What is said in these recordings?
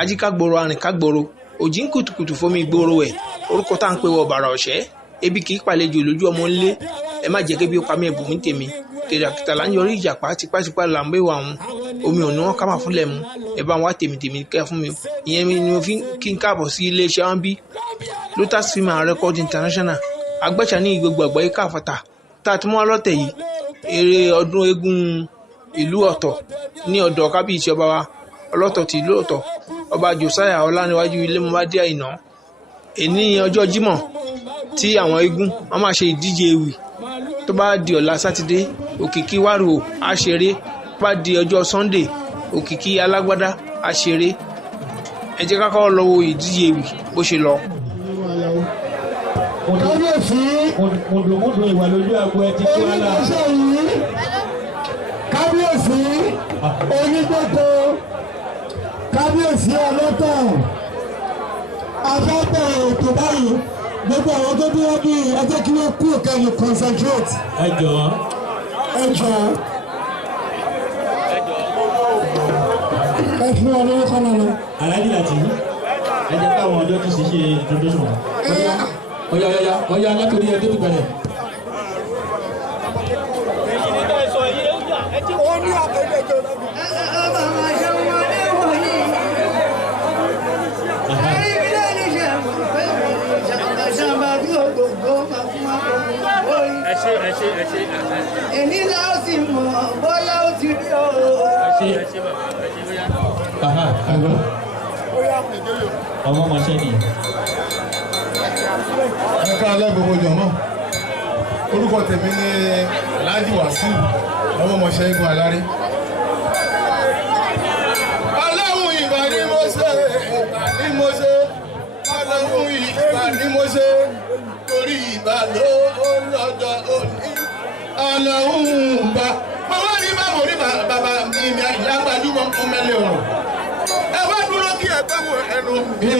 ajíkágboro arìnkágboro òjì ń kùtùkùtù fomi ìgboro ẹ̀ orúkọ tá à ń pè wọ bàrà ọ̀ṣẹ́ ebi kì í pàlejò lójú ọmọ ńlé ẹ má jẹ́ kébi ó pa mí ẹ̀bùn mi tèmi tèràkìtà là ń yọrí ìjàpá tipátipá là ń bẹ̀wò àwọn omi ọ̀nà wọn ká máa fúnlẹ̀ mu ẹ bá wọn wá tèmítèmí kẹ́ fún mi ìyẹn ni mo fi kí n káàbọ̀ sí iléeṣẹ́ wọn bí Lotus Film and Record International agbẹ́sà ní gbogbo àgbáyé káfọ́tà tá a ti mú ọlọ́tẹ̀ yìí eré ọdún eégún ìlú ọ̀tọ̀ ní ọ̀dọ̀ kábíyèsí ọba wa ọlọ́tọ̀ ti ìlú ọ̀tọ̀ ọba Josiah Ọláníwájú Ilémọbádé Àìná èní ọjọ́ Jímọ̀ tí àwọn eégún wọn máa ṣe ìdíje ewì tó bá di ọ̀la sátidé òkìkí wárò á ṣeré tó bá di ọjọ́ Sunday òkìkí alágbádá á ṣeré ẹ jẹ́ ká kọ́kọ́ lọ wo ìdíje ewì bó ṣe lọ. kábíyèsí mùdùmùdù ìwà lójú àgbo ẹ ti kú àlà. kábíyèsí onígbòkó kábíyèsí ọlọ́tọ̀ afẹ́fẹ́ ètò báyìí gbogbo àwọn tó dúró bí ẹ jẹ́ kí wọ́n kú kẹ́yìn concentrate. ẹ jọ̀ọ́. ẹ jọ̀ọ́. ẹ fún ọ lówó kan náà lọ. aláàjì láti ẹ jẹ́ káwọn ọjọ́ tó ṣe introduction. ọ̀yá látòrí ẹ tó ti bẹ̀rẹ̀. ó ní àpèjọ tó èmi la ó sì mọ̀ bọ́lá ó ti rí o. ọmọ ọmọọṣẹ́ ni. ẹ ká alẹ́ gbogbo jọ̀mọ́ orúkọ tèmi ní Alhaji Wasiu ọmọ ọmọọṣẹ́ Eégún Aláré. Ọlọ́run ìbà ni mo ṣe ìbà ni mo ṣe Ọlọ́run ìbà ni mo ṣe torí ìbà ló lọ́jọ́ òní Ọlọ́run bá owó ní báwo ní bàbá mi ní àgbàjúmọ̀ ọmọlẹ́ ọ̀rọ̀ ẹ wá dúró kí ẹgbẹ́ wo ẹnu mi.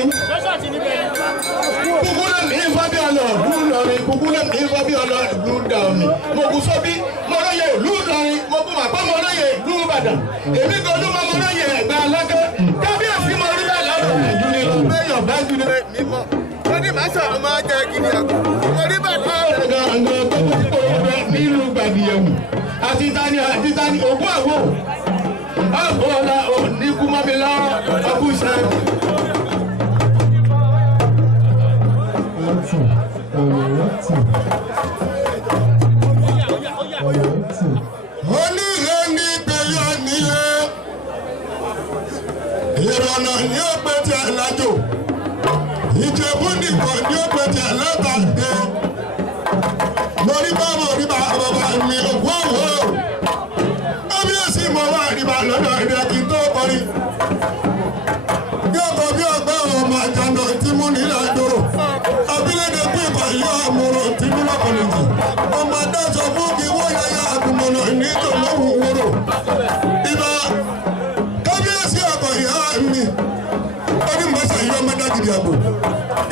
kúkú náà mi fọ́ bí ọlọ́ ìlú Ìlọrin kúkú náà mi fọ́ bí ọlọ́ ìlú Ìdàọ̀mì mo kù sọ bí mo lóye ìlú Ìlọrin mo kù mà pé mo lóye ìlú Ìbàdàn èmi kan ló mo lóye Ẹ̀gbá Aláké kábíyèsí mo rí bẹ́ẹ̀ lọ́dọ̀ ìdúlé lọ bẹ́yọ̀ bá jùlọ mi mọ̀ wọ́n ní màá sọ̀rọ̀ máa jẹ́ gidi àgbò mo rí bẹ́ẹ̀ lọ́dọ̀ nílùú Gbàdìyẹ̀wò àti tani ògùn àwò ọ̀bọ̀ọ̀la òní kú mọ́ mi lọ́wọ́ ọkùnṣẹ́. onílé ní gbẹ̀yà nílé ìrọ̀nà ní ó pẹ́ tí a lájò Ìjẹ̀bú nìkan ní ó pẹ́ tí a látàdé lórí bá bàbá mi òkú òwò kábíyèsí mo wá àríbá lọ́dọ̀ ìrẹ́ kí n tó kọrin bí ọkọ̀ bí ọgbẹ́ ọmọ àjànà tí mú nílẹ̀ àdóró abílẹ̀dẹ pé ìbàyọ̀ àmúrò tí mú lọ́kọ̀lẹ́jì ọmọ adájọ́ fún kí wọ́n yáyà àgùnmọ̀nà ní tòlóhùn wúrò ìbá kábíyèsí ọkọ̀ ìyá mi ọdún mọ́sà yìí ọmọ dágìrì àgbò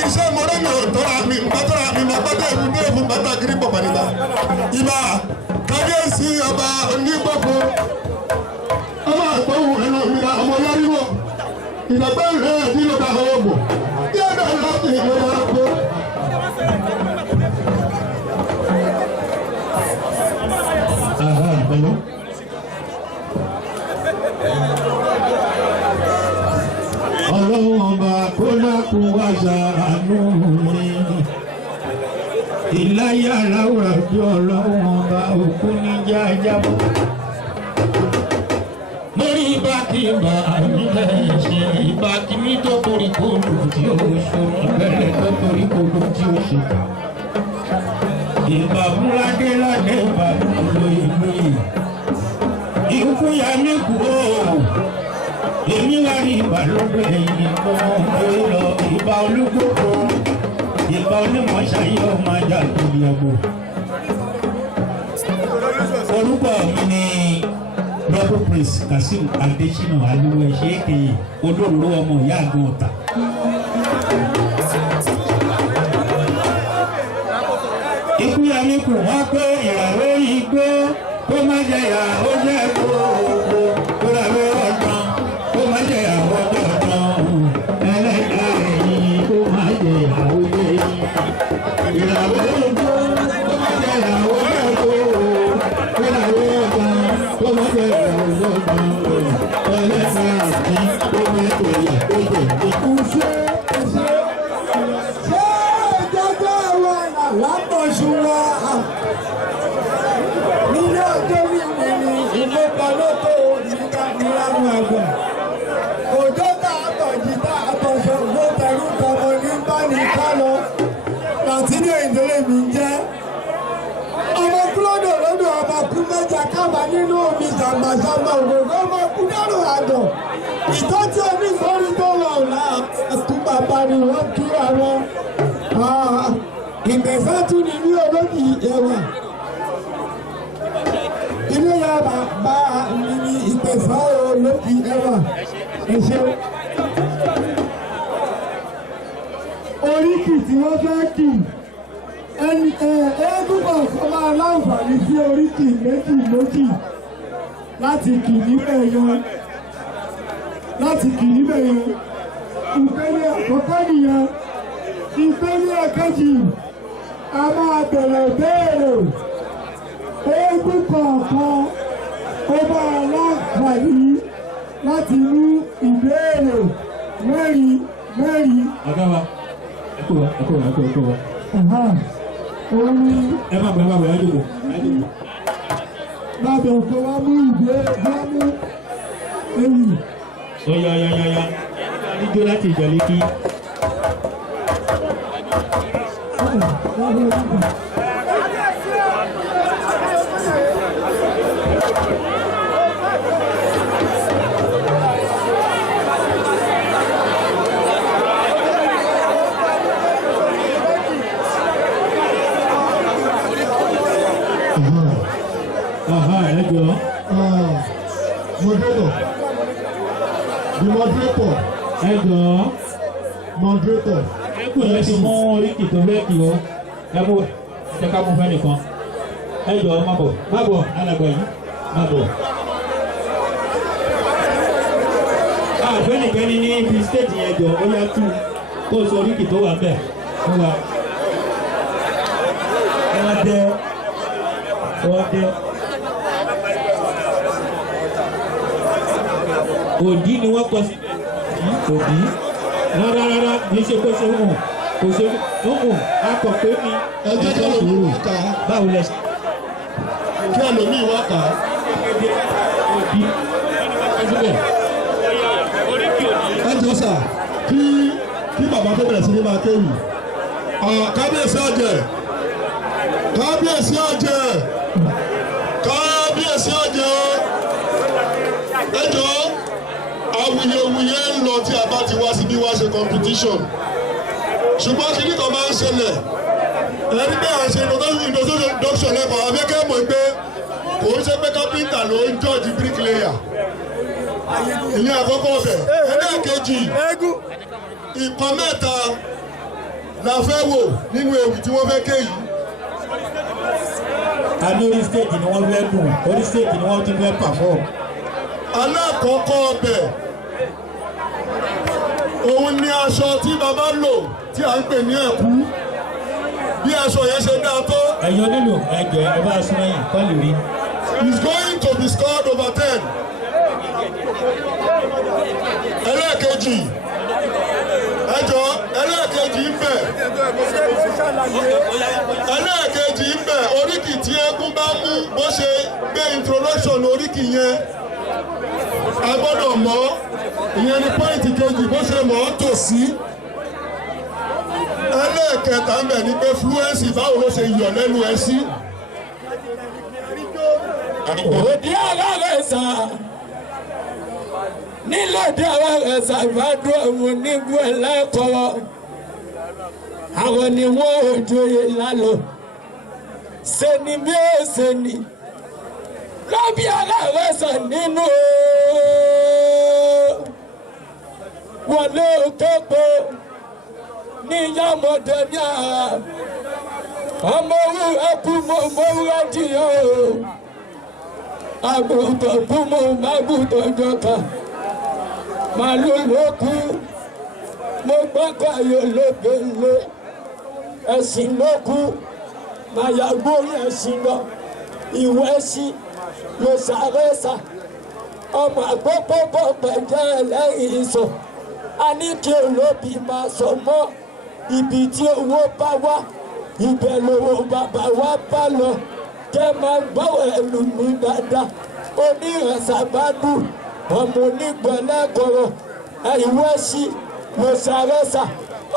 iṣẹ́ mọ́rọ́ mi ò tọ́ra mi mọ́ bàtà ìbúdó ìfún bàtà kiri pọ̀ pàdébà ìbá kábíyèsí ọba onígbòkó ọmọ àgbọ̀wò ẹnu ìlà ọmọ yọríwò ìdàgbà rẹ̀ nínú ká ọwọ́ bò bí ọ̀dọ̀ láti ìlú ọkọ̀. ọlọ́run ọba kó dákun wá ṣàánú mi ìláyà aláwùrà bí ọlọ́run ọba òkú ní jájábọ̀ lórí ìbákíbà nílẹ̀ ṣe ìbákíní tó torí kòlù tí ó ṣe ìbẹ̀rẹ̀ tó torí kòlù tí ó ṣe ìbàmúládé ládé ìbàmúlò ìlú yìí ìkú ya ní kú ó èmi wá ní ìbàlódé ẹ̀yìn kan lọ ìbà olúgbòkó ìbà onímọ̀ṣáyé ọmọ ajá tóbi ẹ̀gbò. orúkọ mi ni Double Prince Kasim Adesina Aluwe ṣéèkì olóró ọmọ ìyá àgbọn ọ̀tà. ikú ya ní kú wọ́n pé ìràwé igbó kó má jẹ ìyàwó jẹ́ gbogbo kó ràwé ọ̀gbọ́n kó má jẹ ìyàwó ọ̀gbọ́n. dábàá nínú omi zàmbàzàmbà ògògó ọmọ kúndàrú àgọ̀ ìtọ́jú onífọ́rí tó wà ọ̀la àti bàbá ni wọ́n kí àwọn ìgbẹ̀fẹ́ tún ní ní olódì ẹ̀wà ilé ya bàbá mi ní ìgbẹ̀fẹ́ olódì ẹ̀wà ẹ̀ṣẹ́ oríkì tí wọ́n fẹ́ kì eégún kọ̀ọ̀kan máa láǹfààní sí oríkì méjì láti kì níbẹ̀ yan ìpele àkọ́kọ́ nìyẹn ìpele ẹ̀kejì a máa bẹ̀rẹ̀ béèrè eégún kọ̀ọ̀kan ó máa láǹfààní láti mú ìbéèrè mẹ́rin. Àgáwá ẹ̀kọ́ wa. Òun ni ẹ má bọ̀ ẹ dìbò. lábẹ́ òkè wá mú ìbéèrè wá mú ewì. Ọ̀yà níjó láti Ìjàlẹ́kí. Moderator. Moderator. Ẹ kú ẹ ti mú oríkì tó fẹ́ kì ó. Ẹ bó ẹ ká mú fẹ́ nìkan. Ẹ jọ má bọ̀ alàgbà yìí má bọ̀. Àfẹ́nìkẹ́ni ní ibi stéètì yẹn jọ ó yá tú kó o sọ oríkì tó wà bẹ́ẹ̀ fún wa. Ọdẹ. Òdì ni wọ́n kọ sí òdì rárá kì í ṣe kó ṣe hùn kò ṣe hùn akọ̀pé ni Ẹjẹ́ kí ẹlòmíì kà á. báwo lẹ ṣe. Kí ẹlòmíì wá kà á. Òdì síbẹ̀. Ẹ jọ sà kí bàbá tó bẹ̀rẹ̀ sí ní máa kéwì. Kábíyèsí ọ̀jẹ̀. Ẹ jọ awuyewuye ń lọ tí a bá ti wá síbí wá ṣe competition ṣùgbọ́n kìíní kan máa ń ṣẹlẹ̀ ẹni pé à ń ṣe introduction lẹ́kọ̀ọ́ abẹ́kẹ́ mọ̀ pé kò ń ṣe pé kápẹ́ńtà ló ń jọ́ọ̀jì bricklayer ìyẹn àkọ́kọ́ ọbẹ̀ ẹlẹ́ẹ̀kejì nǹkan mẹ́ta la fẹ́ wò nínú ewì tí wọ́n fẹ́ ké yìí. A ní orí stéètì ni wọ́n fẹ́ dùn orí stéètì ni wọ́n ti fẹ́ perform. Alákọ̀ọ́kọ́ ọbẹ̀ òun ni aṣọ tí bàbá lò tí à ń pè ní ẹ̀kú bí aṣọ yẹn ṣe dáa tó. Ẹ̀yin onílù ẹ̀jẹ̀ ẹ bá sún ẹ̀yìn kọ́ lè rí. Is going to be scored over 10. Ẹlẹ́ẹ̀kejì ẹjọ́ ẹlẹ́ẹ̀kejì ń bẹ̀ oríkì tí eégún bá mú bó ṣe gbé introduction oríkì yẹn a gbọ́dọ̀ mọ̀ ìyẹn ní pọ́ìntì kejì bó ṣe mọ̀ ọ́ tò sí. Ẹlẹ́ẹ̀kẹta ń bẹ̀ ni pé fluency báwo ló ṣe yọ̀ lẹ́nu ẹ sí. Òdi aláwẹ̀sà nílòdì aláwẹ̀sà ìbádùn àwọn onígun ẹlẹ́kọ̀ọ́ àwọn ni wọ́n ò joyè lálọ́ sẹ́ni bí ó sẹ́ni lọ́bí aláwẹ̀sà nínú wọlé òkèpọ̀ níyàmọ̀dé ní àhà ọmọ owó ẹkú mọ̀wúrọ̀ jìyà o àgùntàn kú mọ̀ mágùntàn jọ̀ka màlúù ló kú mo gbọ́kọ̀ ayò lóde lé ẹ̀sìn ló kú màyàgbó ẹ̀sìn lọ ìwé sí ló sáré sá ọmọ àgbọ̀pọ̀pọ̀ pẹ̀jẹ́ ẹlẹ́yìn sọ a ní kí olóbì máa sọ mọ́ ibi tí owó bá wá ibẹ̀ lówó bàbá wa bá lọ kẹ́ máa gbọ́ ẹ̀lú mi dáadáa onírẹ̀sà bá dùn ọmọ onígbọ̀lẹ́kọ̀rọ̀ ìwé sí ló sáré sá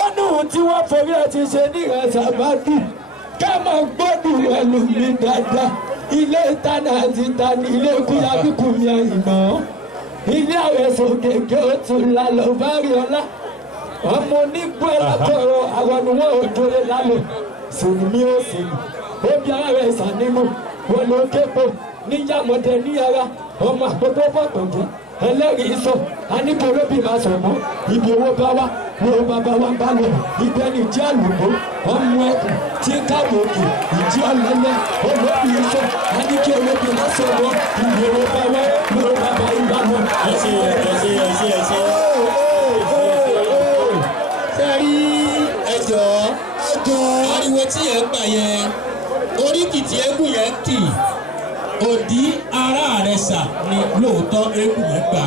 ó ní ohun tí wọ́n forí ẹ ti ṣe ní ìrẹsà bá dùn kẹ́ máa gbọ́dùn ẹ̀lú mi dáadáa ilé ìtajà àti ìtajà ilé kúyà kíkù mi àyìnbó ilé àwẹ̀sùn kéèké ó tún lálọ́ bá rí ọlá ọmọ onígbó ẹlẹ́tọ̀ọ̀rọ̀ àwọn ni wọ́n ò dúró lálọ́ sùnmí mi ò sèlú obi ara rẹ̀ sànímù wọn ló képo níjàmọ̀dé ní ara ọmọ àpótó fọ̀tọ̀dé ẹlẹ́rìí sọ aníkòróbì máa sọ̀ mọ́ ibi owó bá wá wo bàbá wa bá lọ ìgbẹ́ni ìdí àlùkò ọmọ ẹkùn tí káàbọ̀ òkè ìdí ọ̀lẹ́lẹ́ olóbì sọ aníkòróbì máa sọ̀ mọ́ ibi owó bá wá wo bàbá ìbá lọ. sẹ́rí ẹjọ́ ariwo tí ẹ gbà yẹn oríkìtì eégún yẹn kì òdì ara rẹ̀ sà ni lóòótọ́ eégún yẹn gbà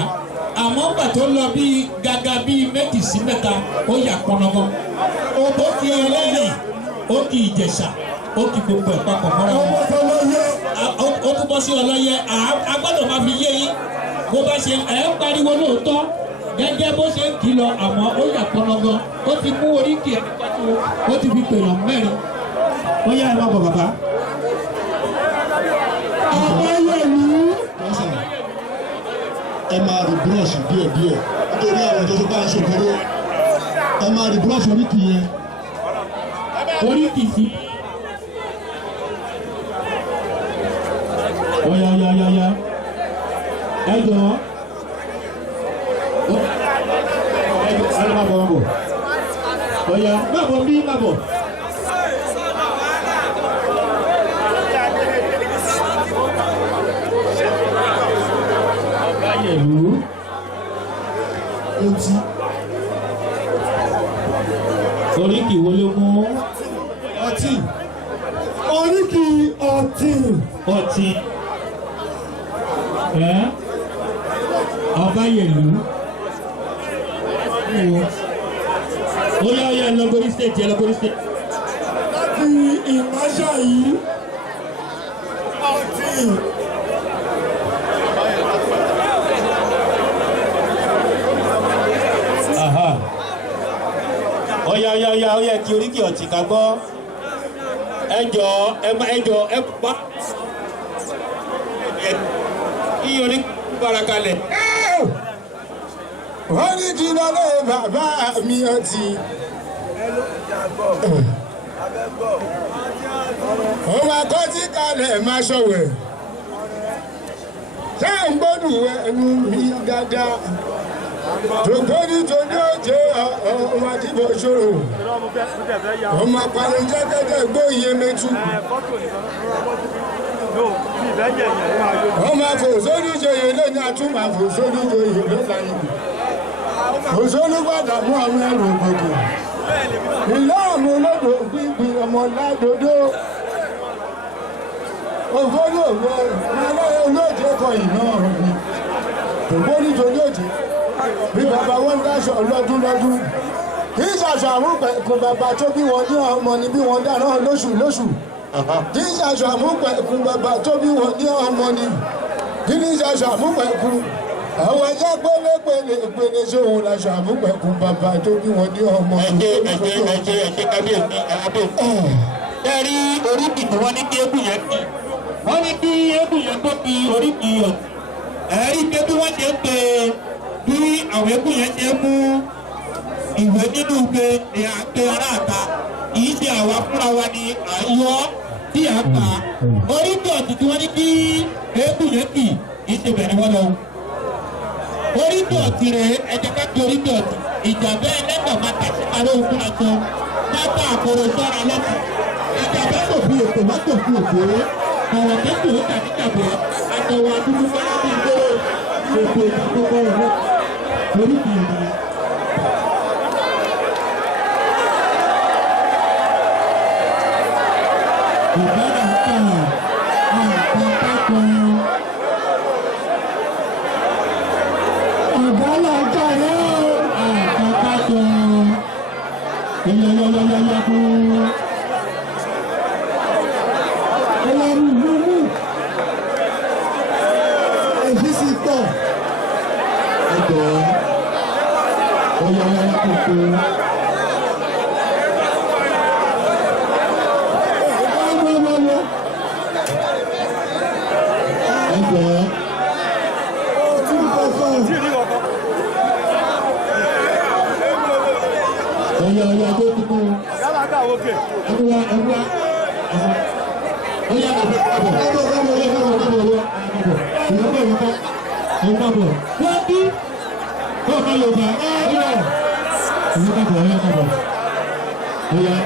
àmọ́ gbà tó lọ bíi gàgà bíi méjì sí mẹ́ta ó yà pọnọgọ ó kì ọlọ́yìn ó kì ìjẹ̀ṣà ó kì gbogbo ẹ̀ papọ̀ mọ́ra wọn ó tún bọ́ sí ọlọ́yẹ a gbọ́dọ̀ máa fi yé yín bó bá ṣe ẹ̀ ń pariwo lóòótọ́ gẹ́gẹ́ bó ṣe ń kì í lọ àmọ́ ó yà pọnọgọ ó ti mú oríkì ẹ̀ pàtó ó ti fi pèèyàn mẹ́rin ó yá ẹ má bọ̀ bàbá. ẹ máa rí búrọ̀ṣì díẹ̀díẹ̀ nítorí àwọn tó bá ń ṣòkòrò ẹ máa rí búrọ̀ṣì oríkì yẹn. oríkì sí. ọ̀yà ẹ jọ ẹ má bọ̀ ọ̀yà má bọ̀ bí má bọ̀. Ìlú etí oríkì wo ló mú ọtí oríkì ọtí Ọbáyẹ̀lú ó yá lọ́gọ́rí stéètì lọ́gọ́rí stéètì. láti ìmáṣá yìí ọtí. Ọya ó yẹ kí oríkì ọ̀tí ká gbọ́ ẹjọ́ ẹ pa kí oríkì bára kalẹ̀. wọ́n ní kí lọ́lọ́ bàbá mi ọtí. òun àkọ́tí kalẹ̀ máa ṣọ̀wẹ̀ ṣé ń gbọ́dùn ẹnu mi dáadáa. tòkòdì tó ní òjò ọmọ àdìbò ṣòro ọmọ àpàlẹ̀ jẹ́gẹ́dẹ́ gbóyè mẹ́tù ọmọ àfòsódìjòyè lẹ́yìn àtúmọ̀ àfòsódìjòyè lọ́láyé òṣòlùgbàdà mú àwọn ẹrù ògbòkè ìlú àmú olódò gbígbìn ọmọ ládòdó òfòdì òwò olóòjì ọkọ̀ ìná ọ̀rọ̀ ni tòkòdì tó ní òjò bí bàbá wọn ń dáṣọ lọ́dún kì í ṣàṣọ àmúpẹ̀kùn bàbá tó bí wọn ní ọmọ ni bí wọn dáná lóṣù kì í ṣàṣọ àmúpẹ̀kùn bàbá tó bí wọn ní ọmọ ni kì í ṣàṣọ àmúpẹ̀kùn àwọn ẹja pélépélé sóhun láṣọ àmúpẹ̀kùn bàbá tó bí wọn ní ọmọ ni. ẹjẹ kábíyèsí ẹrí oríkì tí wọ́n ní kí eégún yẹn kì wọ́n ní kí eégún yẹn tó fi oríkì ẹ̀rí pé bí wọ́n ṣe ń pe bí àwọn eégún yẹn ṣe mú ìwé nínú pé ní à ń pe aráàta kìí ṣe àwa fúnra wa ni àyọ tí à ń kà á oríkì ọ̀tí tí wọ́n ní kí eégún yẹn kì í ṣe bẹ̀rẹ̀ wọ́n lọ. oríkì ọ̀tí rẹ̀ ẹ̀jẹ̀ ká kí oríkì ọ̀tí ìjà bẹ́ẹ̀ lẹ́gbàá máa tẹ̀sí àrò òkú àtọ látà àkóró sọ́ra lọ́kù ìjà bẹ́ẹ̀ tó fi ètò wọ́n tó fi òkú ọ̀rọ̀ tẹ́tù ó tàbí tàbí àtọwọ́ àdúgbò fẹ́ẹ́ bí ìgbéró gbogbo ìdàgbogbo rẹ̀ oríkì ìrìn. ìbára ń tà àǹkan pápọ̀ ọ̀gá lọ́jọ́ rẹ̀ àǹkan pápọ̀ yẹyẹyẹyẹyẹ fún ẹlẹ́rú lúlú èyí sì pọ̀ ẹ̀dọ̀ ọ̀yọ̀yọ̀ kòkó. tó tuntun. Ẹ̀wá. Ó yá lọ sí kábọ̀. Ìyàbọ̀. Wọ́n bí. Bọ́ọ̀ká Yorùbá. Ìyàbọ̀. Ó yá.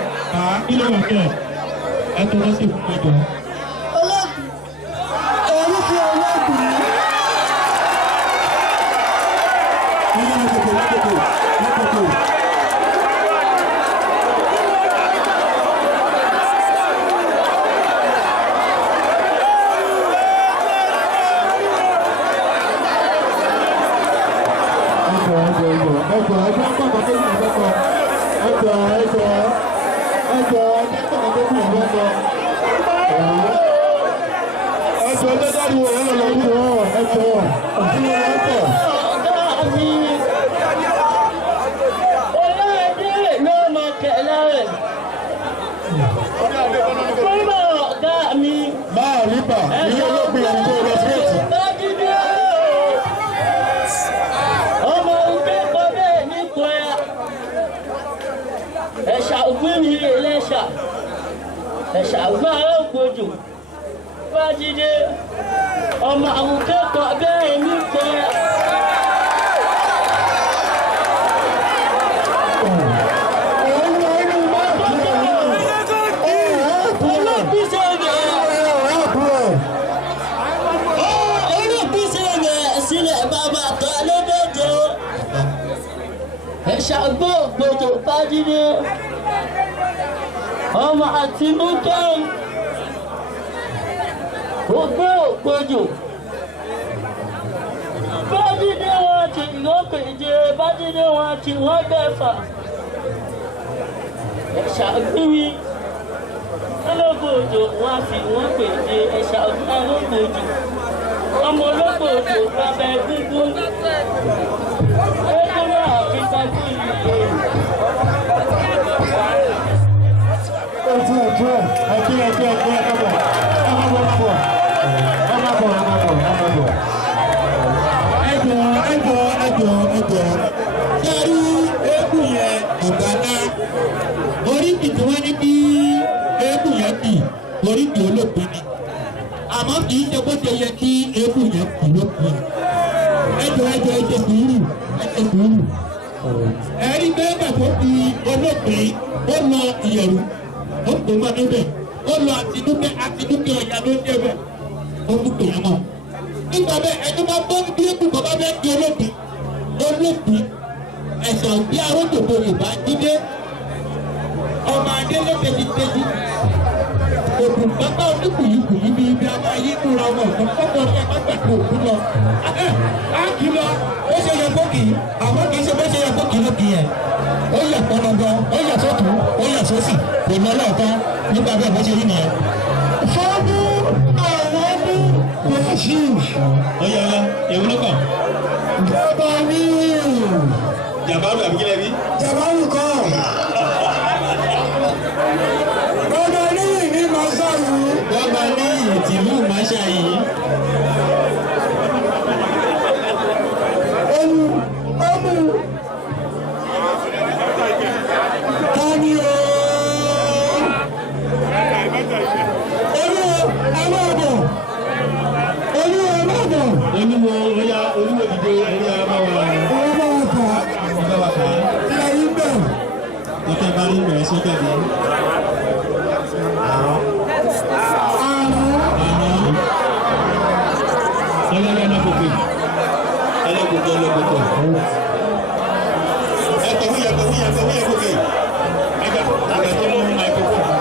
Kí ló wà kẹ́ ẹ̀ tó lọ́sí fún ẹjọ́. Olóògùn. Orúkọ olóògùn ni. Ẹ̀ṣà ògbọ́n ará ògbójò Fájídé ọmọ àwọn kẹ́kọ̀ọ́ bẹ́ẹ̀ ní kọ́ra. Ẹ̀ṣà ògbọ́n ògbójò Fájídé ọmọ àti múkẹ́ ògbó ògbójò Bájídé wọn ti wọ́n péje Bájídé wọn ti wọ́n gbẹ̀fà Ẹ̀ṣà gbíwí ológbòjò wọn fi wọ́n péje Ẹ̀ṣà ológbòjò ọmọ ológbòjò bàbá Egungun Egungun àfi takú ìlú. Kẹ́rù eégún yẹn ọ̀gá oríkì tí wọ́n ní bí eégún yẹn kì oríkì olóògbé ni àmọ́ kì í ṣe bó ṣe yẹ kí eégún yẹn kì lókè ẹjọ́ sùúrù ẹ̀rí bẹ́ẹ̀ tó fi olóògbé ó lọ ìyẹ̀rù ó pè mọ́ níbẹ̀ ó lọ àtinúkẹ́ ọ̀yà ló dé bẹ̀ ó tún pè é mọ́ nígbà bẹ́ẹ̀ ẹni máa bọ́ bí eégún kan bá bẹ́ẹ̀ di olóògbé Ẹ̀ṣà òbí arógbòdo Yorùbá jíde ọmọ adélé tẹjítẹjí òkú pápá oníkùyìkùyì bí ibi a máa yí múra ọmọ ọ̀kan kọ́kọ́ ní ẹgbẹ́ gbàgbé òkú lọ. Á kì í lọ ó ṣe yẹ kó kì í àwọn kì í ṣe bó ṣe yẹ kó kì í ló kì í yẹ. Ó yẹ pọnọgọ ó yẹ sọ́tún ó yẹ sósì kò lọ lọ́ọ̀kan nípa bẹ́ẹ̀ bó ṣe rí nìyẹn. Fọ́ọ̀mù àwọn ọdún kò sí. Ó yẹ ewu ló kàn. Jọba ní. Jàbáwò àbí kílẹ̀ bí? Jàbáwò kọ́. Bọ́dọ̀ níyì ní Màṣá yìí. Bọ́dọ̀ níyì tìlú Màṣá yìí. Tani o. Olúwo oya olúwo dìde oya báwa. Ọ̀kẹ́ bá rí bẹ̀rẹ̀ sí tẹ̀lé. Ẹlẹ́gbẹ́ náà kòkè. Ẹlẹ́gbẹ́. Ẹ̀kọ́ wúyẹ kòkè. Ẹgbẹ́ tó mú microphone.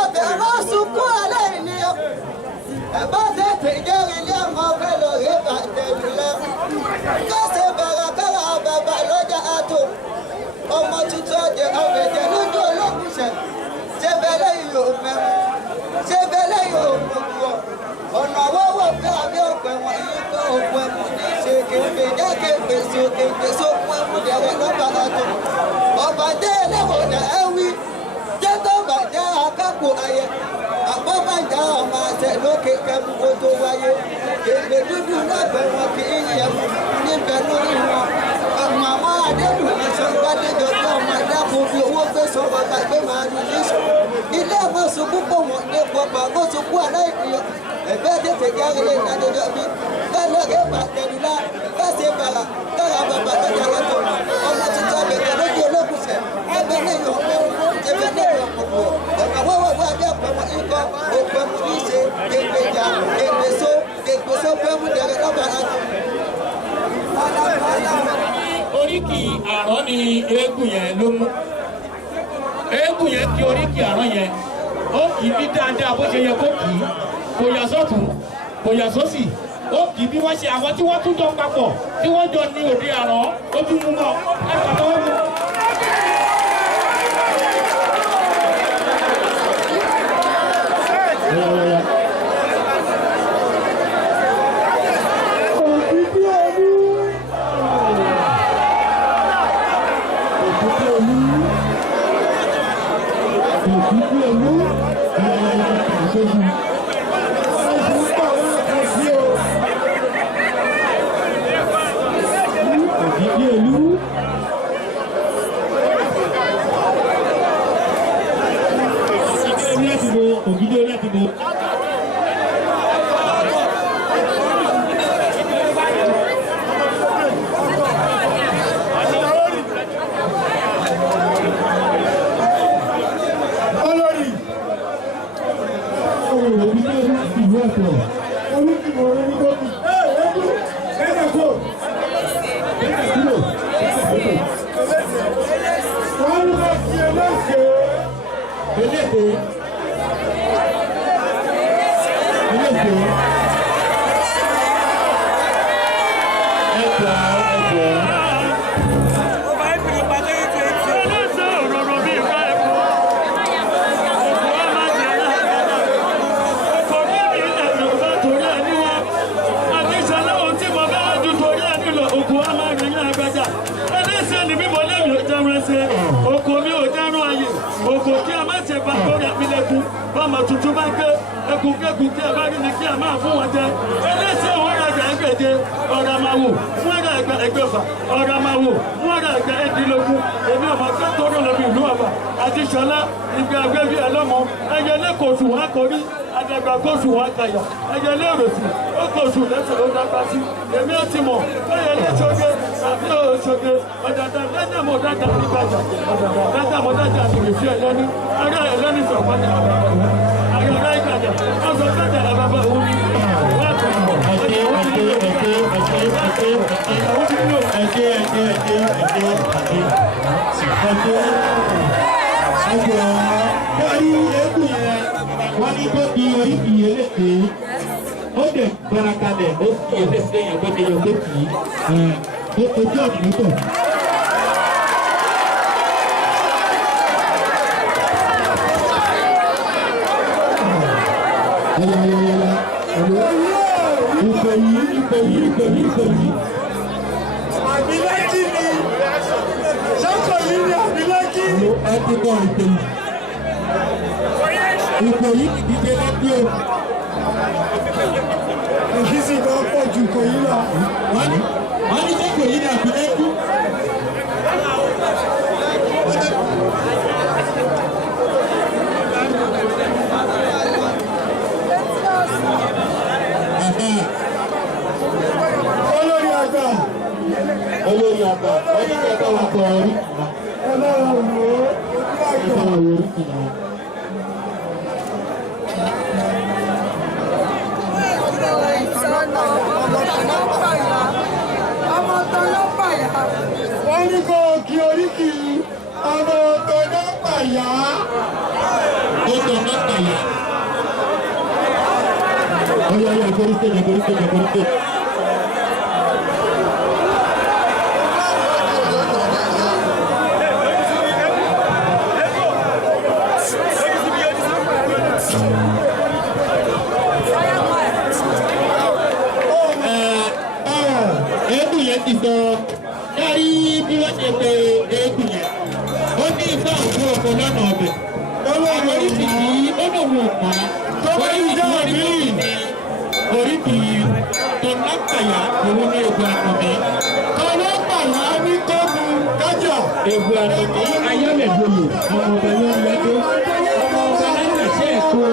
Ọbẹ̀ máa sunkún aláìní ọ. Ẹ̀bá tètè jẹ́rìí ilé ọmọ ọ̀fẹ́ lọ rí bàtẹ́lú lọ. Kọ́sẹ̀ bẹ̀rẹ̀ kára bàbá lọ́jà àtò. Ọmọ tuntun ọ̀jẹ̀ ọ̀bẹ̀jẹ̀ lójú olókùn ṣẹ̀. Ṣé bẹ́lẹ̀ yóò mẹ́mu? Ṣé bẹ́lẹ̀ yóò mọ̀kú ọ? so fún ẹmúdẹ̀rẹ̀ lọ́gbàrá tó. Ọ̀bàjẹ́ ẹlẹ́wọ̀dà ẹ̀wí jẹ́ tó bàjẹ́ akápò ayẹ. Àbọ̀bàjẹ́ ọmọ àṣẹ lókè kẹ́mu kó tó wáyé. Ègbè dúdú lábẹ́ wọn kì í yẹ̀mú níbẹ̀ lórí wọn. Màmá Adédùn ní sọ́gbàdéjọ bí ọmọ adáko fi owó gbé sọ̀rọ̀ gbàgbé máa ní níṣọ́. Ilé ìmọ̀sùn púpọ̀ wọn ní pọ̀pọ̀ àmọ́sùn kú aláìníyàn. Ẹgbẹ́ tètè járe lè dájọ́jọ́ bí. Bẹ́ẹ̀ rẹ̀ bà tẹ̀lúlá bẹ́ẹ̀ bàrà kára bàbá lọ́jà lọ́tọ̀. Ọmọ tuntun abẹ̀tẹ̀ lójú olókùsẹ̀. Ẹgbẹ́ lẹ́yìn ọ̀pọ̀ ẹgbẹ́ lẹ́yìn ọ̀pọ̀. Ọ̀nà wọ́wọ́ adé ọ̀pẹ̀mọ̀ ikọ̀ òpẹ̀mù ní ṣe kégbèjà kégbèso pẹ̀mù dẹ̀rẹ̀ lọ́bàrá tó. Oríkì àrán ni eégún yẹn ló mú. Eégún yẹn kí oríkì àrán yẹn. Ó kì í bí dáadáa bó ṣe yẹ kó kì í. Kò yà sọ́tún, kò yà sósì. Ó kì í bí wọ́n ṣe àwọn tí wọ́n tún jọ papọ̀ tí wọ́n jọ ní òde àrán ó tún mú mọ́. Ẹ pàtó wọ́n mú. Bọ́mọ tuntun bá gbé ẹkùnkẹ́kùn kí ẹ bá rí ni kí ẹ máa fún wọn jẹ. Ẹlẹ́sìn òun rẹ̀ gbà ẹgbẹ̀je ọ̀rọ̀ máa wò wọ́n rẹ̀ gbà ẹgbẹ̀fà ọ̀rọ̀ máa wò wọ́n rẹ̀ gbà ẹ̀dínlógún. Èmi ọmọ kẹ́kọ̀ọ́ lóbi ìlú ọba àti Ṣọlá ìgbà àgbẹ̀bí ẹlọ́mọ ẹyẹ lẹ́kọ̀ọ́sù wọn kọrí àdàgbà kóṣù wọn kàyà ẹyẹ lẹ́rọ̀sì ó kóṣù lẹ́sẹ̀ ló dágbà sí. Èmi ó ti mọ̀ ẹyẹ lẹ́sọ̀gẹ́ àbí òṣogẹ́ ọ̀dàdà lẹ́jà mọ̀ dájà nígbàjà ọ̀dàdà lẹ́jà mọ̀ dájà àtìrìsí ẹlẹ́ni ará ẹlẹ́ni sọ̀pọ̀ ní àbàbà àyàrá ìgbàjà ọ̀sọ̀ kẹjà àbàbà òun ní wọ́n ní tó di oríkì eléte ó dẹ̀ gbarakalẹ̀ ó fi eléte yẹn bó ti yọ tó kì í ojú ọ̀dùn tó. Ìkòyí. Àbílẹ́kì ni ṣọ́kọ̀yí ni àbílẹ́kì. Ẹ ti kọ́ Ìkòyí ìdíje lẹ́bí o. Èyí sì máa pọ̀ ju Ìkòyí lọ. Wọ́n ní sẹ́kọ̀yí ni àbílẹ́kì. Olórí àgbà. Olórí àgbà ọdún tí ẹ bá wà kọ orí kìlá. Ọlọ́run wò ó. Ẹ bá wà orí kìlá. Wọ́n ní kó o kí oríkì ọmọ ọ̀tọ̀ náà pàyà. Ó tọ̀ náà pàyà. Ọyọ ìgbóríkè. Ẹ̀ẹ́dùn yẹn ti sọ. rí bí wọ́n ṣe pe eégún yẹn ó ní ìfẹ́ òkú ọkọ̀ lọ́nà ọbẹ̀ ọwọ́ oríṣi yìí ó lòun ò pọ̀ oríṣi tí wọ́n ní oríṣi tó lápàyà òun ní egbò àtọ̀mí kọ́lọ́ pàlà ní kọ́ọ̀bù kájà egbò àtọ̀mí ayọ́lẹ̀dọ́lù ọmọ ọbẹ̀ ló ń lẹ́jọ́ ọmọ ọbẹ̀ lẹ́sẹ̀ ẹ̀kọ́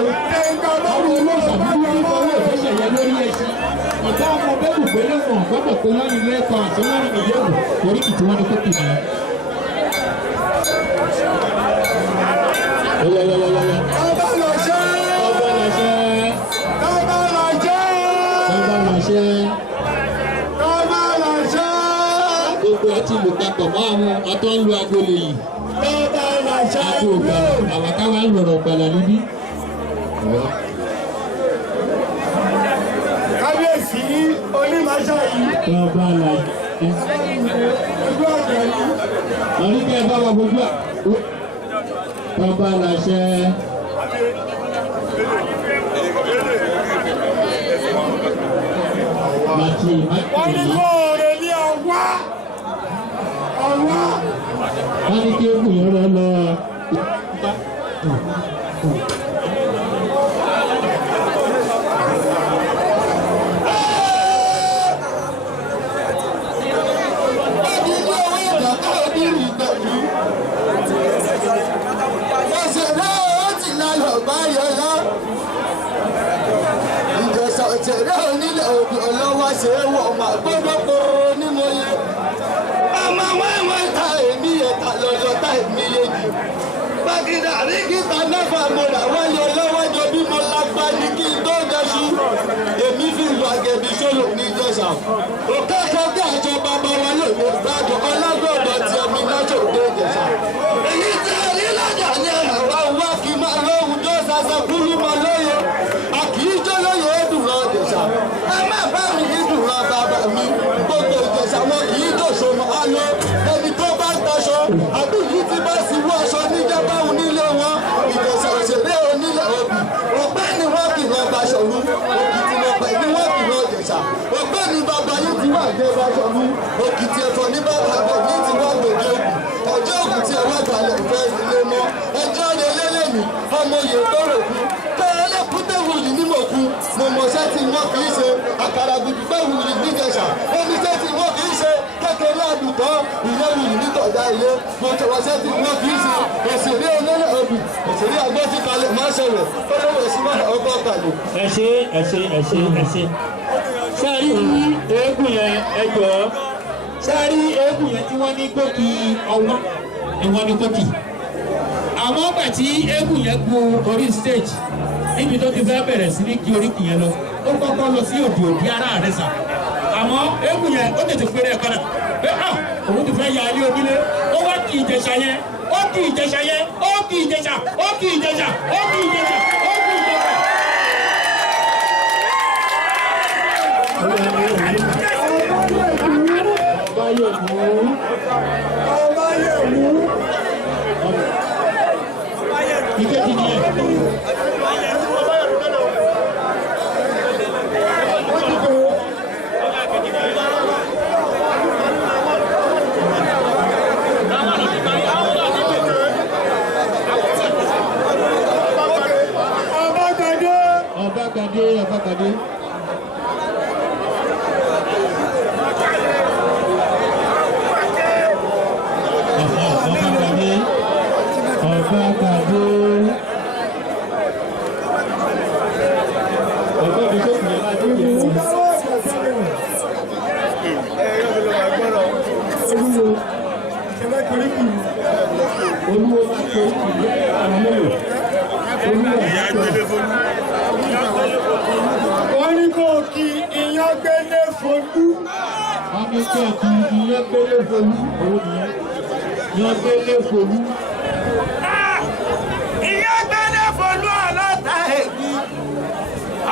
ọmọ olóòṣàbí ní owó ìfẹsẹ̀ yẹn lórí ẹṣin ìgbà ọmọ bẹ́ẹ̀ gbé lẹ́wọ̀n gbọ́dọ̀ pé wọ́n ní lẹ́ẹ̀kan àti wọ́n ní ìyẹ́wò oríṣi tí wọ́n ní kókò nìyẹn. Ọba lọ́ṣẹ́. Ọba lọ́ṣẹ́. Ọba lọ́ṣẹ́. Ọba lọ́ṣẹ́. Ọba lọ́ṣẹ́. Gbogbo ẹ ti lò papọ̀ mọ́ àwọn ọtọ́ ń lo agolo yìí. Ọba lọ́ṣẹ́. Àpò ògbà àwọn káwá ń lọ̀rọ̀ gbàlà níbí. Kábíyèsí onímọ̀ṣá yìí. Ọba lọ́ṣẹ́. Ojú ọ̀gbẹ́ yìí. Ọ̀rí kẹ́ ẹ bá wà gbogbo à. Ọba lọ́ṣẹ́. Màtí Wọ́n ní kó rè ní ọwá. Ọwá. wọ́n ní kí eégún yẹn rẹ lọ. Ìjẹ̀sà onílẹ̀ òbí ọlọ́wọ́ ṣe é wọ̀ mà gbọ́dọ̀ kóró ní mo yẹ. Ọmọ wẹ́wẹ́ ta èmi yẹ ta lọ́lọ́ ta èmi yẹ jù. Bákìdá rí kíta mẹ́fà mo rà wọ́n yọ lọ́wọ́ jọ bí mo lápá ní kí n tó dẹ́sù. Èmi fi lu àgẹ̀bí sólò ní Ìjẹ̀sà. Òkè kan bí àjọ bàbá wa lòdì gbàdọ̀ ọlágbọ̀dọ̀ tí ẹ̀mí lájọ̀ dé Ìjẹ̀sà. Èyí tí a rí lájà ní ẹ̀rọ wa wá kí máa lóhùn tó sàṣà kúrú mọ́ lóye. Ẹ má bá mi dídùn ran bàbá mi gbogbo Ìjẹ̀sà wọn kì í dòṣò mọ́ á lọ ẹni tó bá ń taṣọ àbí yìí ti bá sì wọ aṣọ níjàmbáwọn nílé wọn Ìjẹ̀sà òṣèré onílẹ̀ òbí ọpẹ́ ni wọ́n kì í Baṣọ̀run Òkìtì lọ́pẹ́ ni wọ́n kì í Ìjẹ̀sà ọpẹ́ ni bàbá yìí ti wà gbé Baṣọ̀run Òkìtì ẹ̀fọ́ ní bàbá àgbẹ̀ yìí ti wà gbòde òkú ọjọ́ òkú tí ẹ wá gbalẹ̀ fẹ́ ilé mọ́ ẹjọ́ rẹ lélẹ́mì ọmọ yìí tó rò kú tẹ́lẹ̀ kúndé wùlì ní mòkú mo mọ̀ṣẹ́ tí wọ́n kì í ṣe àkàrà gbùdù pé wùlì ní Ìjẹ̀sà oníṣẹ́ tí wọ́n kì í ṣe kékeré àdùtọ́ ìyẹn wùlì ní tọ̀dá ilé mo tọ̀wọ́ṣẹ́ tí wọ́n kì í ṣe òṣèré onílẹ̀ òbí òṣèré agbọ́tí kalẹ̀ máa ṣẹlẹ̀ olówó ìsúná ọgbọ́ kalẹ̀. ẹ ṣe sáré eégún yẹn ẹ jọ sáré eégún yẹn tí wọ́n ní gòkì ọwọ́ ni wọ́n ní gòkì àwọn ọgbà tí eégún yẹn gun orí stage níbi tó ti fẹ́ bẹ̀rẹ̀ sí ní kí oríkì yẹn lọ ó kọ́kọ́ lọ sí òdì ara rẹ̀ sà àmọ́ eégún yẹn ó tètè péré ẹ̀ padà pé òun ti fẹ́ ya ilé onílé ó wá kí Ìjẹ̀sà yẹn ó kí Ìjẹ̀sà yẹn ó kí Ìjẹ̀sà ó kí Ìjẹ̀sà ó kí Ìjẹ̀sà ó kí Ìjẹ̀sà. Ọbágbadé. Wọ́n ní kò kí iyán gbélé folú. Wọ́n ní kò kí iyán gbélé folú. Iyán gbélé folú. Iyán gbélé folú ọlọ́ta èyí.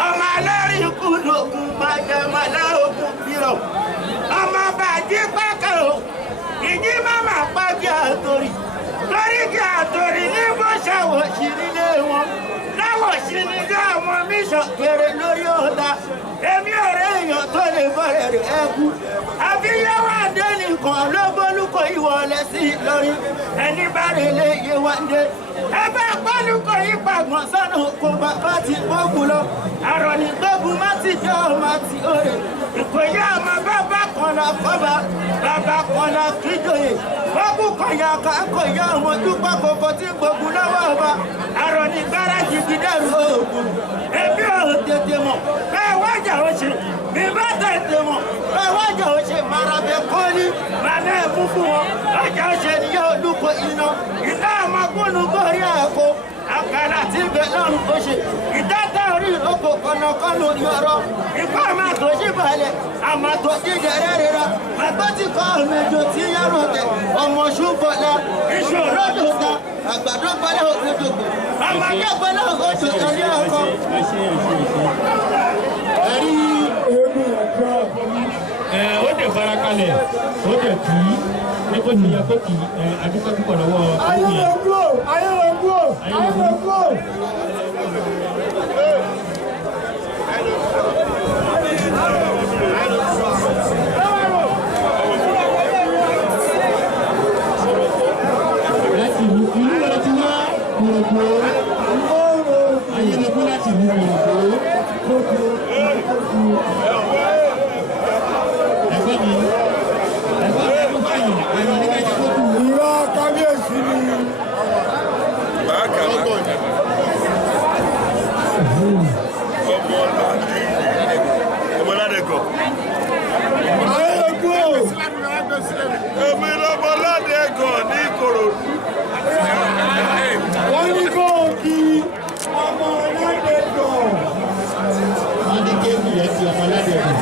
Ọmọ alẹ́rìí ikú lògùn májèmọ́lá ogun bírọ̀. Ọmọ bàjí pákẹ́ o. Ìjí máma pàjẹ́ àtòrí. Lórí kí àtòrí ní bó ṣàwọ̀ sí nílé wọn. Láwọ̀ sí nílé àwọn mísọ̀ kéré lórí ọ̀dà. Èmi ọ̀rẹ́ èèyàn tó lè bọ̀rẹ̀ rẹ̀ ẹ̀kú. Àbí yẹ́wọ́ àdé ní kan lóbólúkọ ìwọlẹ̀ sí Ìlọrin ẹni bá rè lè yé wá dé ẹ bá pálúkọ yìí pàgbọ́n sọ́nà kó bàbá ti gbógun lọ àrọ̀ ní gbógun má ti jẹ́ ọmọ àti òye ìkòyí àmọ́ bàbá kan la fọ́ba bàbá kan la kíjòyè gbógun kan yà ká kò yá ọmọ dúpọ̀ kòkò tí gbógun lọ́wọ́ ọba àrọ̀ ní gbáradì gidẹ́rù oògùn ẹbí ò tètè mọ̀ bẹ́ẹ̀ wájà ó ṣe bí bá tètè mọ̀ bẹ́ẹ̀ wájà ó ṣe marabẹ́ kọ́lí màmá ẹ̀ mú fún wọn wájà ó ṣe ni yóò dúpọ̀ iná iná àmọ́gbónú gbórí àkó àkàrà tí ń bẹ lọ́rùn kò ṣe ìdáta orí ìlókò kọ̀nàkọ́nà yọ̀rọ̀ ikú àmà tó ṣì balẹ̀ àmà tó jíjẹ rẹ́rẹ́ra màtó ti kọ́ ọ̀mẹjọ tí yàrá tẹ̀ ọmọ ṣùgbọ́lá ìṣòro tó ta àgbàdo gbọ́dọ̀ òkúdòkò ọmọ akẹ́kọ̀ọ́ náà ó tó tẹ̀lé ọkọ. ẹ̀rí eégún ọ̀dọ́ ó dẹ̀ fara kalẹ̀ ó dẹ̀ kì í ní kó ti yẹ kó kì í adúgbò púpọ̀ lọ́wọ́ ọ̀hún yẹn. láti ìlú wọn ti wá gbòògbò ayélujára láti ìlú gbòògbò. ẹgbẹ́ mi ìrọ̀ kábíyèsí ni. ọmọládẹ́gọ̀. èmi lọ́mọládẹ́gọ̀ ní Ìkòròdú. wọ́n ní kó o kí ọmọládẹ́gọ̀. wọ́n ní kéèkì yẹn ti ọmọládẹ́gọ̀.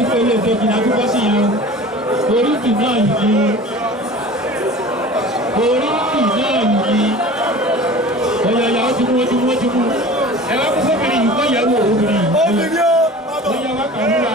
ìpele kejì náà dúpọ́ sí yẹn oríkì náà yìí ọ̀yàyà ó ti mú ẹ wá kó fóbìnrin yìí kó yẹ̀wò obìnrin yìí ọ̀yà wá kà múra.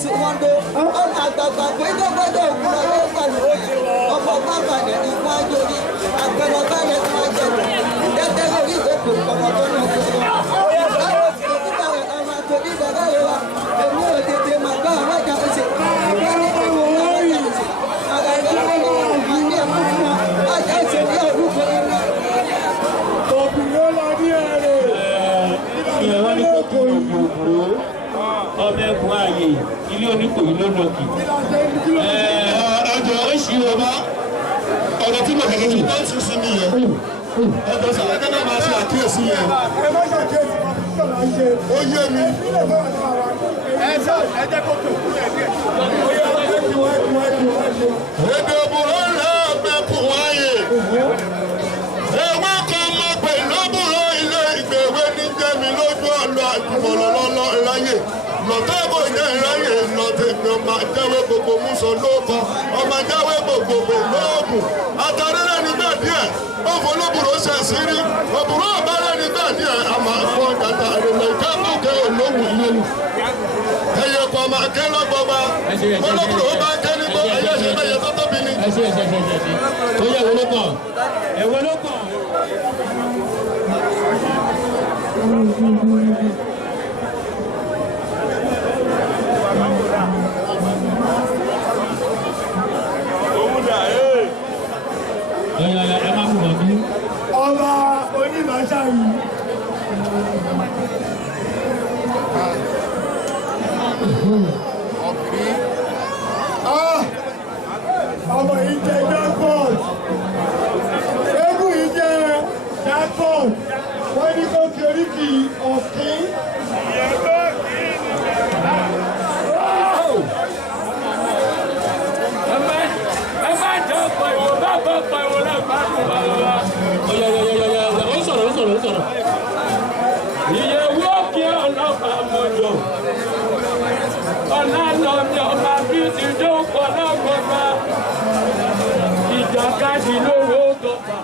sì wọ́n dé ọmọ àgbààgbà pé gbọ́dọ̀ òkúra ló pàlù ọmọ bàbàlẹ̀ ìwọ̀n àjòrí àgbẹ̀rọ̀ balẹ̀ fún àjẹ̀rọ̀ ìdẹ́tẹ́ lórí ìgbẹ́kọ̀ ọmọ tó náà tó lọ. báwo ti nígbà rẹ̀ ọmọ àtòrí dàgbà rẹ̀ wa èmi ò tètè mà gbọ́ àwọn ọjà ọ̀sẹ̀ ìgbà ní ìwọ̀n ọjà ọ̀sẹ̀ àgbà ìgbà ní ẹ̀kọ́ fún wa ọjà ọ̀sẹ̀ ní orúkọ iná. Obìnrin lọ ní ẹ̀rẹ̀. Ìyẹ̀wò ní kókó ìgbòho ọmọ ẹ̀kún ààyè ilé oníkòyí lónàkì. Ọjọ́ oṣù ọba ọ̀dọ̀ tí mo kẹ̀kẹ́ tí wọ́n ti sí nìyẹn. Ọjọ́ sọ̀rọ̀ kẹ́kẹ́ máa ṣe àkíyèsí yẹn. Ẹ má ṣàkíyèsí wọn kí sọ̀rọ̀ ṣe. Ó yé mi. Ẹ jẹ́ kó tó kúrẹ̀ díẹ̀. Èdè òbúrò ńlá mẹ́kùn wáyé. Ewé kan mọ̀ pé lóbúrò ilé ìgbèwé ní jẹ́mi lójú ọ̀lọ́ àjùmọ̀lọ́lọ́ láyé. Lọ́tẹ́bọ̀ jẹ́ ìráyè lọ́tẹ̀mí ọmọ jáwé gbogbo múṣọ lóko. Ọmọ jáwé gbogbo lóògùn. Àtàrẹ́rẹ́ nígbà díẹ̀. Ó fọ lóbúrò ṣẹ̀sírí. Òbúrò ọ̀bẹ̀rẹ̀ nígbà díẹ̀. Àmọ́ fọ́ dàda àrẹ̀lẹ̀ ìkẹ́kọ̀ọ́ olóhùn ìlú. Ẹyẹ kọ́ máa kẹ́ lọ́gbọ̀gbà. Olóbúrò ó bá kẹ́ nígbó. Ẹyẹ ṣe bẹ́yẹ tó tóbi ni. Ó yẹ wo ló kàn? Ẹ̀wọ̀n ló kàn. Ẹ má mú wọn bí. Ọba onímọ̀ọ́sá yìí. Ọmọ yìí jẹ́ jackpot. Eégún yìí jẹ́ jackpot. Wọ́n ní kó kí oríkì ọ̀kín. Ẹ má jẹ́ ọ̀pọ̀ ìwò bá bọ̀ ọ̀pọ̀ ìwò náà bá tó bá lọ́wọ́. Ó sọ̀rọ̀. Ìyẹ̀wò kí ọlọ́pàá mọ̀jọ̀. Ọ̀nà lọ ní ọba bí ti jókòó lọ́gbọ̀gbà. Ìjàkadì lówó gọ̀pà.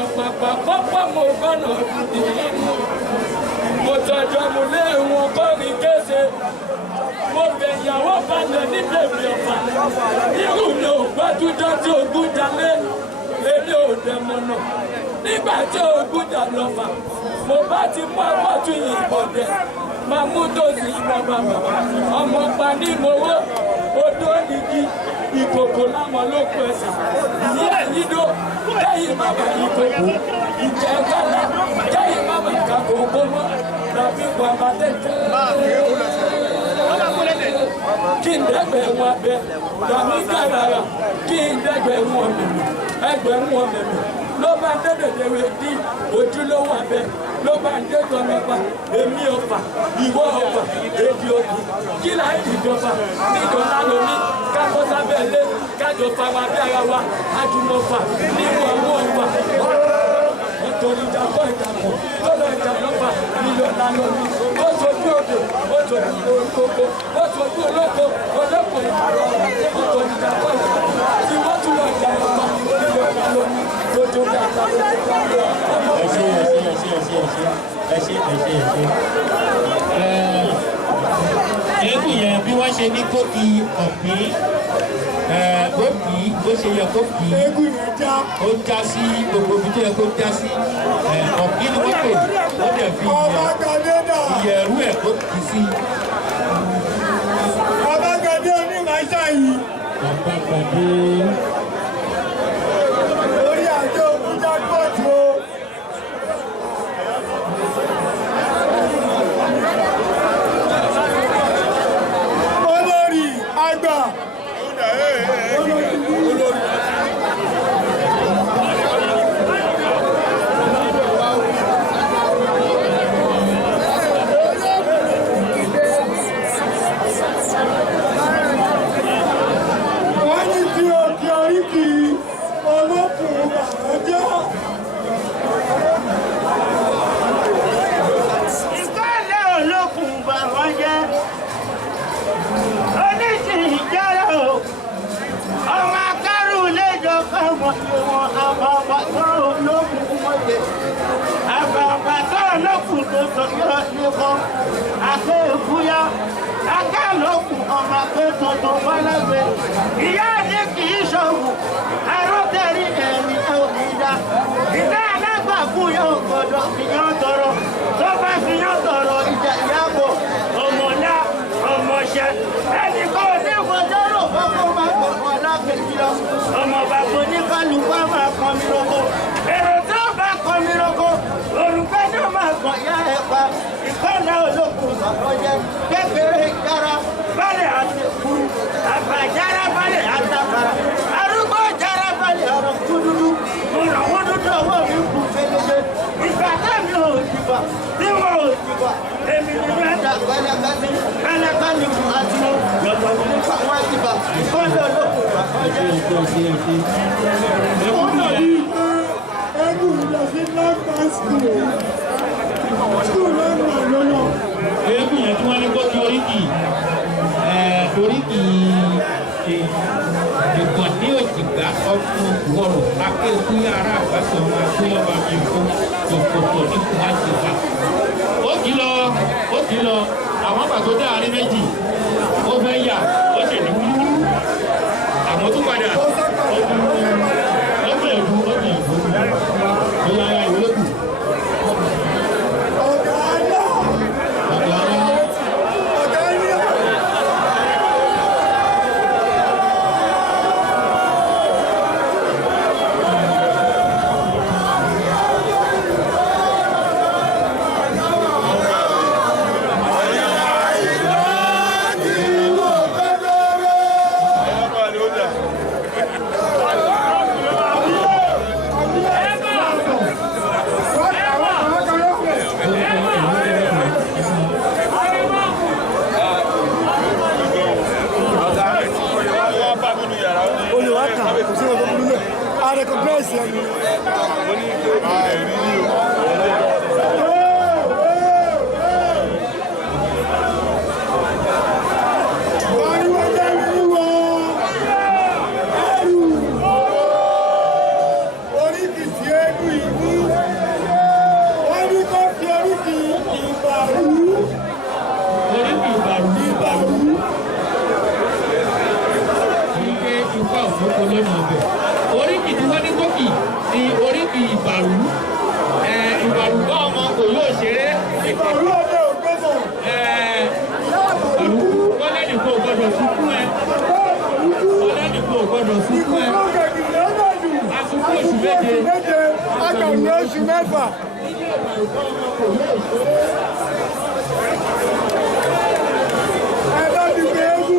Ọ̀pàpà pọ́pọ́ mo gbọ́nà ìdílé. Mo tọ́jọ́ mo lé wọn kọ́rin kése. Mo bẹ̀ ìyàwó balẹ̀ ní bèbí ọ̀fà. Irú mi ò gbọ́dúdọ́ tí ogún jalè. Èmi ò dẹ̀mọ̀ náà. Nígbà tí ogún jà lọ́fà, mo bá ti mú àpọ̀tù yìnbọn dẹ̀. Máa mú tòsí ìbọn bàbà. Ọmọ pa ní mowó. Odó nìkí. Ìkòkò láwọn ló kù ẹsẹ̀. Ìyá ìyídó. Kẹ́yìn bàbá ìkòkò. Ìjẹ́ kálá. Kẹ́yìn bàbá ìkàkòkò mọ́. Tàbí bàbá tẹ̀tẹ̀. Kí n dẹ́gbẹ̀ wọn abẹ. Tàbí kàràrà. Kí n dẹ́gbẹ̀ wọn mẹ̀mẹ̀. Ẹgbẹ̀rún wọn mẹ̀mẹ̀. Ló bá dédèdèwé dí ojúlówó abẹ. Ló bá ń dé tọ́mẹ́fà. Èmi ọ̀fà. Ìwọ ọ̀fà. Èdè òkú. Kí láì dìjọba. Níjọba lóní. Kákọ́ sábẹ́lé. Kájọ fara bí ara wa. Àjùmọ̀fà. Níwọ̀ àwọn ọ̀fà. Nítorí ìjàpọ̀ ìjàpọ̀. Lọ́dọ̀ ìjà lọ́fà. Nílọ́lá lóní. Ó sojú òde. Ó sojú olóko. Ó sojú olóko. Olóko ìjàpọ̀. Nítorí ìjàpọ̀ ìjàpọ̀. Tí wọ́n tún lọ ìjà lọ́fà. Nílọ́lá lóní. Lójú ìjàpọ̀ ìjàpọ̀. Ẹ ṣé. Eégún yẹn bí wọ́n ṣe ní kó kí ọ̀pín ó kì í bó ṣe yẹ kó kì í. Eégún yẹn já. Ó já sí gbogbo ibi tó yẹ kó já sí. Ọ̀pín ni wọ́n pè ó dẹ̀ fi Ọba Gàdédà. ìyẹ̀rú ẹ̀ kó kì í sí. Ọba Gàdé onímọ̀ọ́sá yìí. Ọba Gàdé. Orí àjọ òkú jackpot o. Olórí àgbà. Wọ́n ní tí o kí oríkì olókùn bàbá jẹ́. Ìkọ́lé olókùn bàbá jẹ́. Oníṣìí jẹ́rẹ̀ o. Ọmọ akẹ́rù léjọ fẹ́wọ̀n ìwọ̀n àbàbà tó olókùn mọ́jẹ. Àbàbà tó olókùn tó sọ̀yọ́ nípọ̀. Àkéèkúyá. akálòkùn ọmọ pé tuntun fọlẹ́gbẹ́ ìyá ní kì í ṣòwò arọ́tẹ̀rí ẹ̀mí òmìnira ìdá alágbàkú yóò gbọdọ̀ fìyàn tọrọ tó bá fìyàn tọrọ ìjà ìyàbọ̀ ọmọlá ọmọṣẹ ẹnì kan ní ìwọjọ́rò fọ́fọ́ máa pọ̀ wọn lápẹ̀jì lọ ọmọ bàbá ní kálukú máa kọ́ mi lóko èrò tó bá kọ́ mi lóko olùkọ́ ní ó máa kàn yá ẹ̀ pa ìkọ́lá olókùn sàkọ́jẹ́ kékeré jára balẹ̀ àti kúrú àgbàjára balẹ̀ àtàkàrà arúgbó jára balẹ̀ ọ̀rọ̀ kúdúdú mo ràn wọ́n dúdú ọwọ́ mi kú fẹ́lẹ́fẹ́ ìgbà tẹ́mi ò jìbà tí wọ́n ò jìbà èmi ni mẹ́ta pẹ́lẹ́pẹ́lẹ́ fún àti lọ́tọ̀ mi nípa wọ́n jìbà ìkọ́lá olókùn sàkọ́jẹ́. Eégún yẹn tí wọ́n ní kó kí oríkì ìkànnì òjìgbá ọdún wọ̀rọ̀ akéwù yàrá àgbàsọ máa tó ọba mi fún tòkòtò ní kùmásìfà. Ó kì í lọ àwọn pàtó dé àárín méjì ó fẹ́ yà ó sì ní wúlúwúlú àwọn tó padà ó gbìyànjú ó yà ìwé lókù. Oríkì tí wọ́n ní kókì ni oríkì ìbàrú. Ìbàrú bá ọmọ kò yóò ṣeré. Ìbàrú ọdẹ ògbẹ́sọ̀. Ìbàrú kọ́lẹ́nì kò gbọdọ̀ sunkún ẹ. Kọ́lẹ́nì kò gbọdọ̀ sunkún ẹ. Asukún oṣù méje. Akàwé oṣù mẹ́fà. Ẹ bá ti gbé ewu.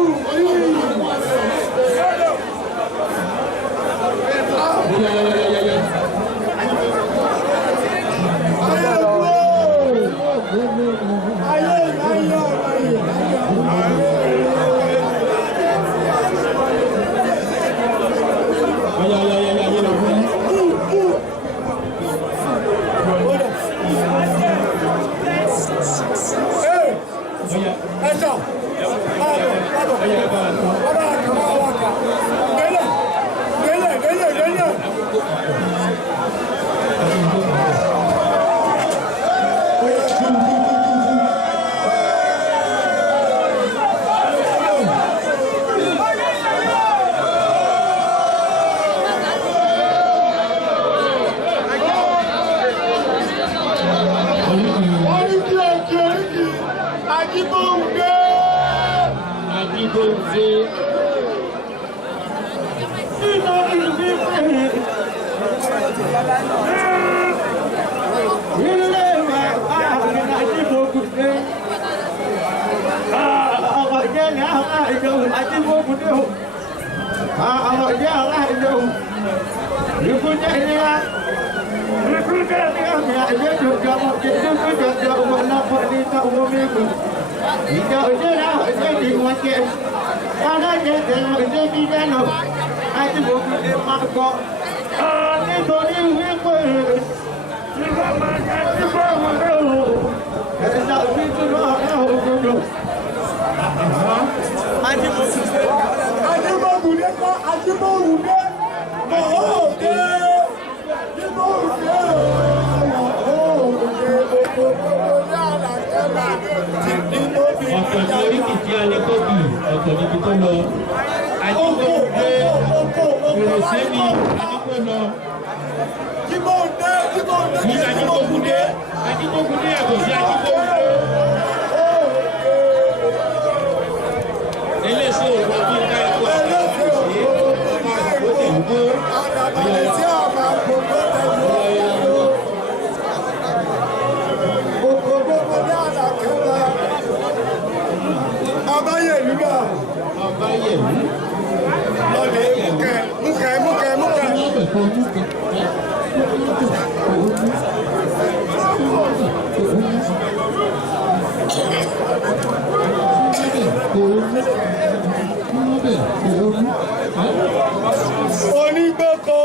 Ọ̀pọ̀ oríkì tí a ní ọ̀tọ̀ níbi tó lọ. Ajíbọ̀dé fèrèsé ni Ajíbọ̀ lọ. Ní Ajíbọ̀dé yàtọ̀ sí Ajíbọ̀dé. Eléṣẹ́ òwò bí ká ẹ̀kọ́ ọ̀gá òṣèré ọba àgbòtẹ̀ ìgbó. Tí a máa gbogbo tẹ̀lé gbogbo ní àlàkẹ́lá Abáyẹ̀lú náà. Abáyẹ̀lú. Lọ́dẹ̀ múkẹ́. Onígbẹ́kọ̀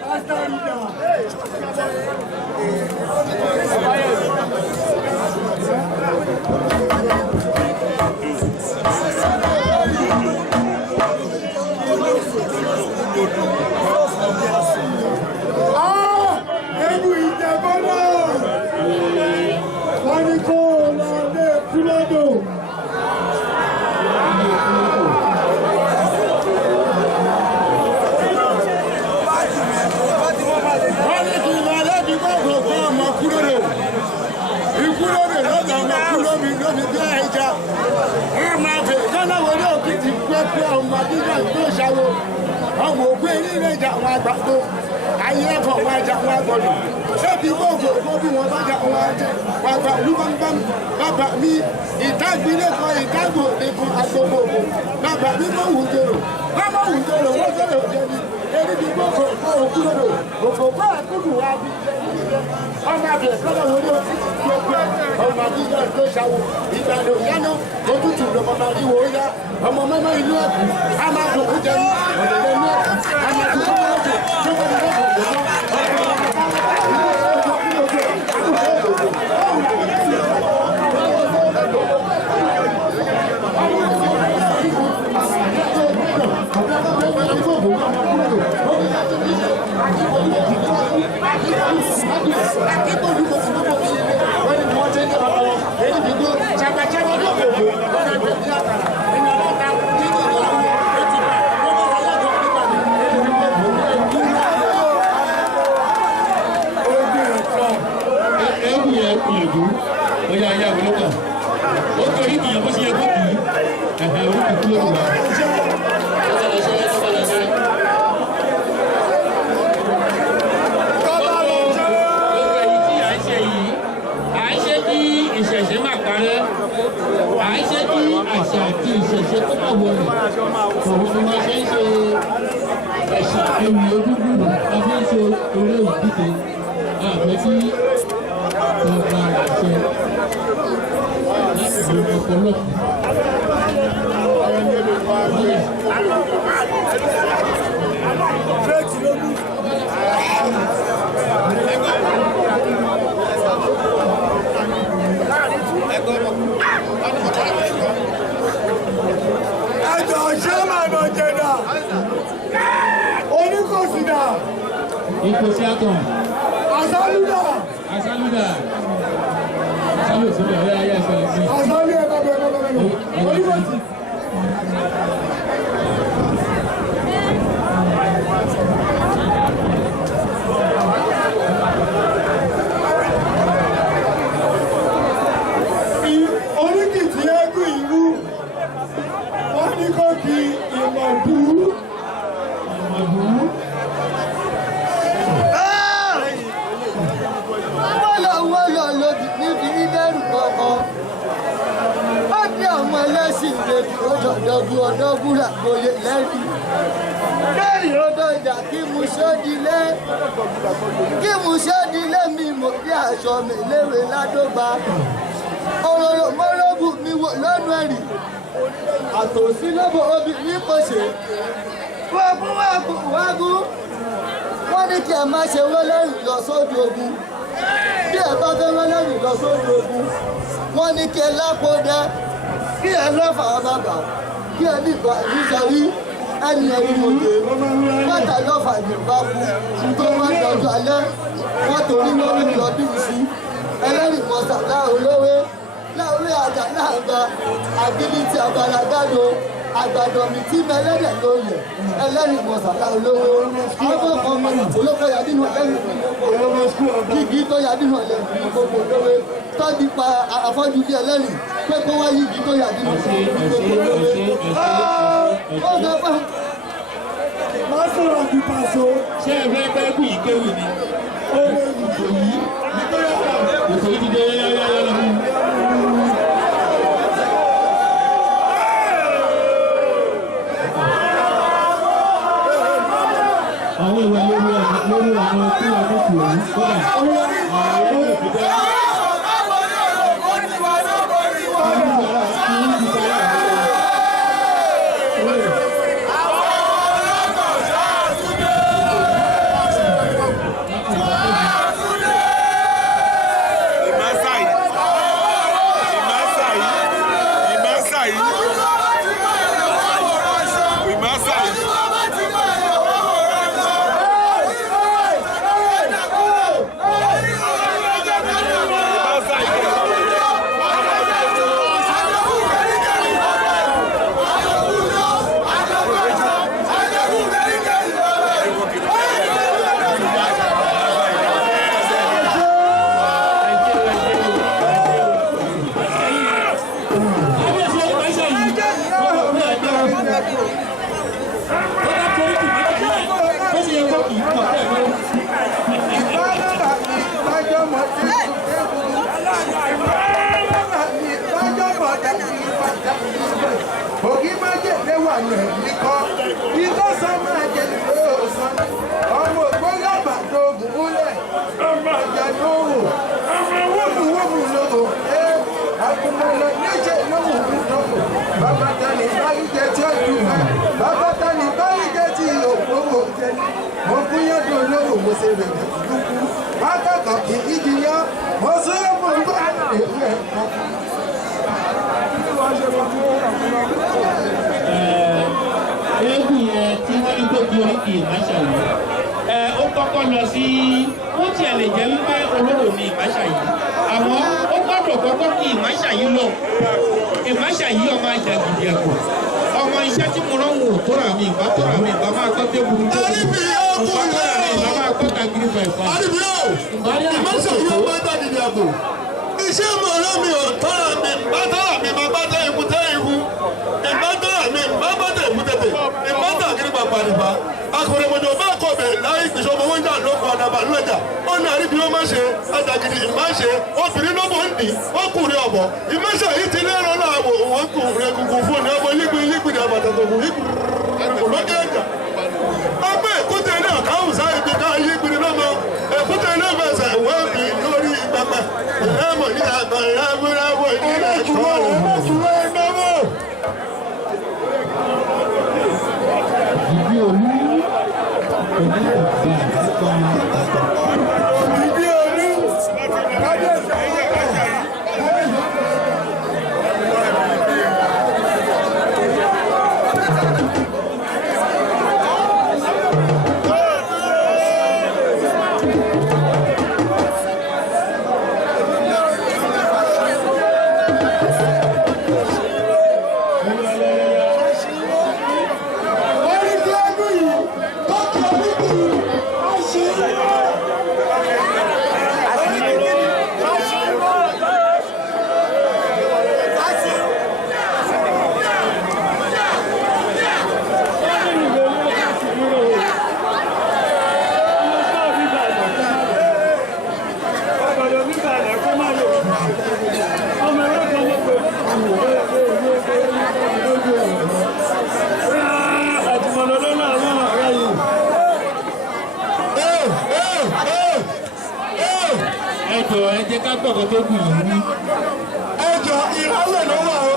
Pásítọ̀rìdà. Ewu ìjẹ̀bọ́ náà. Wọ́n ní kó lọ lé kúlódò. Wọ́n ní kí lọ lẹ́bi gbọ́gbọ̀ fún ọmọ kúlódò. Ìkúlódò lọ́dọ̀ ọmọ kúlómi lómi bí ẹja. Wọ́n máa fẹ́ kọ́nà wọlé òkìtì pẹ́pẹ́ ọmọ dídá tó ṣàwọ̀. Ọmọ òkú eré ìrẹ́jà àwọn àgbàdo. Ayé ẹ̀fọ́ wọn ajá wọn agbọ̀dọ̀. Ṣébi gbogbo kó bí wọn bá jà wọn ajẹ́. Wàgbà olúbọ̀nbọ̀n bàbá mi ìdágbélé kan ìdágbò nìkan agbogbo. Bàbá mi kò wù jòrò. Bàbá wù jòrò wọ́n jòrò jẹ́bi. Ebi gbogbo kó òkú lòdò. Gbogbo kó àkúdù wa bí ọmọ àbẹ̀ kọ́nà wọlé òkú gbogbo ọmọ àbíjọ́ tó ṣàwọ̀. Ìgbàdo yánú ojútùú lọ́mọ máa rí wo yá. Ọmọ mẹ́mọ́ ìlú ẹ̀kú. A máa dùn kú jẹun. Ọ̀dẹ̀dẹ̀ inú ẹ̀kú. A máa dùn kú lọ́dọ̀. Ìkòsíàtọ̀. Àsálúdà. Àsálúdà. Àsálù sílẹ̀ ọ̀rẹ́ ayé ẹ̀sẹ̀ sí. Àsálú ẹ̀ bẹ̀rẹ̀ onígbòtì. Oníkìtì eégún ìlú. Wọ́n ní kó kí ìmọ̀bú. Ọ̀dọ́gún làgbòye lẹ́rìí. Lẹ́rìí ọdọ ìjà kí mu sódìlé mi mò bí aṣọ mi léwe ládọ́gba. Òróró mọ́rọ́bù mi wò lọ́nu ẹ̀rì. Àtòsí lọ́bọ̀ obìnrin kò ṣe. Wágún. Wọ́n ní kí ẹ má ṣe wọ́n lẹ́rìí lọ sódì ogun. Bí ẹ bá fẹ́ wọ́n lẹ́rìí lọ sódì ogun. Wọ́n ní kí ẹ lápò dẹ́. Kí ẹ lọ́fà bàbà. Kí ẹ nígbà nítorí ẹni ẹni mòye bàtà lọ́fà ìjọba kú tó wọ́n dọ̀jú alẹ́ wọ́n torí lórí lọ́dún sí ẹlẹ́rìí mọ́sálá olówó láorí àjà náà gba ability àgbàlagbàdo àgbàdo mi tí mẹlẹ́dẹ̀ ló yẹ ẹlẹ́rìí mọ̀sálà olówó àwọn kan mẹ́rin olóko yadínú ẹlẹ́rìí gígí tó yadínú ẹlẹ́rìí gbogbo olówó tọ́jú pa afọ́jú bí ẹlẹ́rìí pé kó wá yígí tó yadínú gbogbo olówó. Má sọ̀rọ̀ ju Paso. Ṣé ẹ fẹ́ pẹ́ kú ìkéwì ni? Ó lè dìbò yìí. Ètò yìí ti dé yáyáyá lọ. Àwọn ìwà lórí àwọn tí wọ́n mú kù ọ̀hún kódà àwọn olùdíje. Ògì máa jẹ̀dẹ̀ wà lẹ́yìn kan, ìtọ́sán máa jẹ̀dẹ̀ lóòsàn. Ọmọ ògbóyè àbàdo ògùnmúlẹ̀, ọmọ ìjà lóhùn, ọmọ wọ́mùwọ́mù lóhùn. Àgùnmọ̀lẹ̀ méje lóhùn lóhùn. Bàbá tani báyìí jẹ tí ó dùn mọ́. Bàbá tani báyìí jẹ tí òkúrò jẹ ní. Mo fún yàtọ̀ lóhùn mo ṣe rẹ̀ dúdú. Akẹ́kọ̀ọ́ kì í jiyàn, mo sọ yẹ fún un bá èmi ẹ̀ kọ́. Eégún yẹn tí wọ́n ní gbogbo oríkì ìmáṣà yìí. Ó kọ́kọ́ lọ sí ó tiẹ̀ lè jẹ́ wípé olóró ni ìmáṣà yìí. Àmọ́ ó gbọ́dọ̀ kọ́kọ́ kí ìmáṣà yìí lọ. Ìmáṣà yìí ọmọ àjàgìdì ẹ̀kọ́. Ọmọ iṣẹ́ tí mo rán wò tó rà mí ìbá máa kọ́ tébùrú tó kù. Ìbá tó rà mí ìbá máa kọ́ tàgírí fẹ̀fà. Ìmáṣà yìí ọmọ àjàgìdì ẹ̀kọ́. Iṣẹ́ mọ̀ ọ́n mi ò tọ́ra mi, bá tọ́ra mi máa bá tẹ́ ikú tẹ́ ikú. Ìbá tọ́ra mi máa bá tẹ́ ikú tẹ́tẹ́. Ìbá tọ́ kiri pàpà nìbá. Akọ̀rẹ́ mọ̀jọ̀ bá kọ̀ bẹ̀ láyé ìṣòwò wọn jà lóko ọ̀nàbà lọ́jà. Ó ní àríbi ó máa ṣe àjàgìdì ìmáṣe. Obìnrin ló mọ̀ ń dì, ó kù rí ọ̀bọ̀. Ìmáṣà yìí ti lérò láàbò òun kù rẹ̀ kùkù fún ní ọmọ yígbìn ní àbàtà tó kù yígbìn lókè ẹ̀jà. Ọgbẹ́ èkúté náà káwùn sáyé pé ká yígbìn lọ́mọ. Èkúté náà fẹsẹ̀ wọ́n bí lórí pẹpẹ. Ìlẹ́mọ̀ ní àgbà ìyáwó ìdílé ẹ̀kọ́ rẹ̀. Ìdí olú òní ọ̀gbà Ìdí olú kábíyèsí ẹ̀yẹ kájà yìí. ẹjọ́ ẹ jẹ́ ká gbọ́kàn tó kù yìí ní. Ẹjọ́ ìrọ̀lẹ́ ló wà o.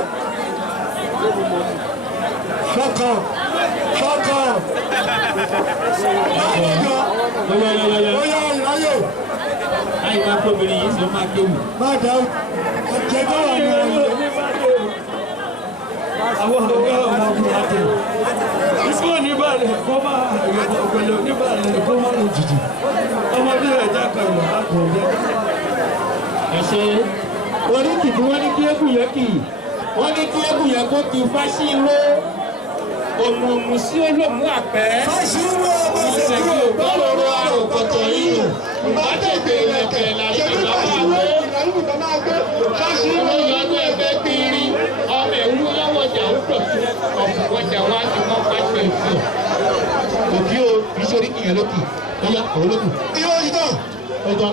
Ṣọkàn. Ó yá ìráyè. Láyé máa tóbìnrin yìí sọ máa kéwù. Má dá ẹ̀jẹ̀ tó wà ní ọ̀rọ̀. Àwọn ọ̀gá ọmọ ọdún àti ìsú oníbàlẹ̀ kó máa ọ̀gbẹ̀lẹ̀ oníbàlẹ̀ kó máa lè jìjì. Ọmọdé ẹ̀já kan ìwà àkọ́ọ̀dẹ́. Ẹ ṣe oríkì tí wọ́n ní kí eégún yẹn kì í wọ́n ní kí eégún yẹn kó kí fáṣíró òmùmù sí olómù àpẹ́ fáṣírò ọmọ ìṣègùn ògbọ́rọ̀rọ̀ àròkọ̀tọ̀ yìí ìbátẹ̀gbẹ̀ ìrẹ̀kẹ̀ làṣẹ bàbá àgbẹ̀ fáṣírò yọdún ẹgbẹ́ kiri ọmọ ìwú yọwọ́jà ń pọ̀ sí ọ̀pọ̀wọ́jà wá sí wọ́n pàṣẹ ìfọ̀ òkì o iṣẹ́ oríkì yẹn lókì ẹ̀yà àwọn olókù irọ́ ìtàn ọjọ́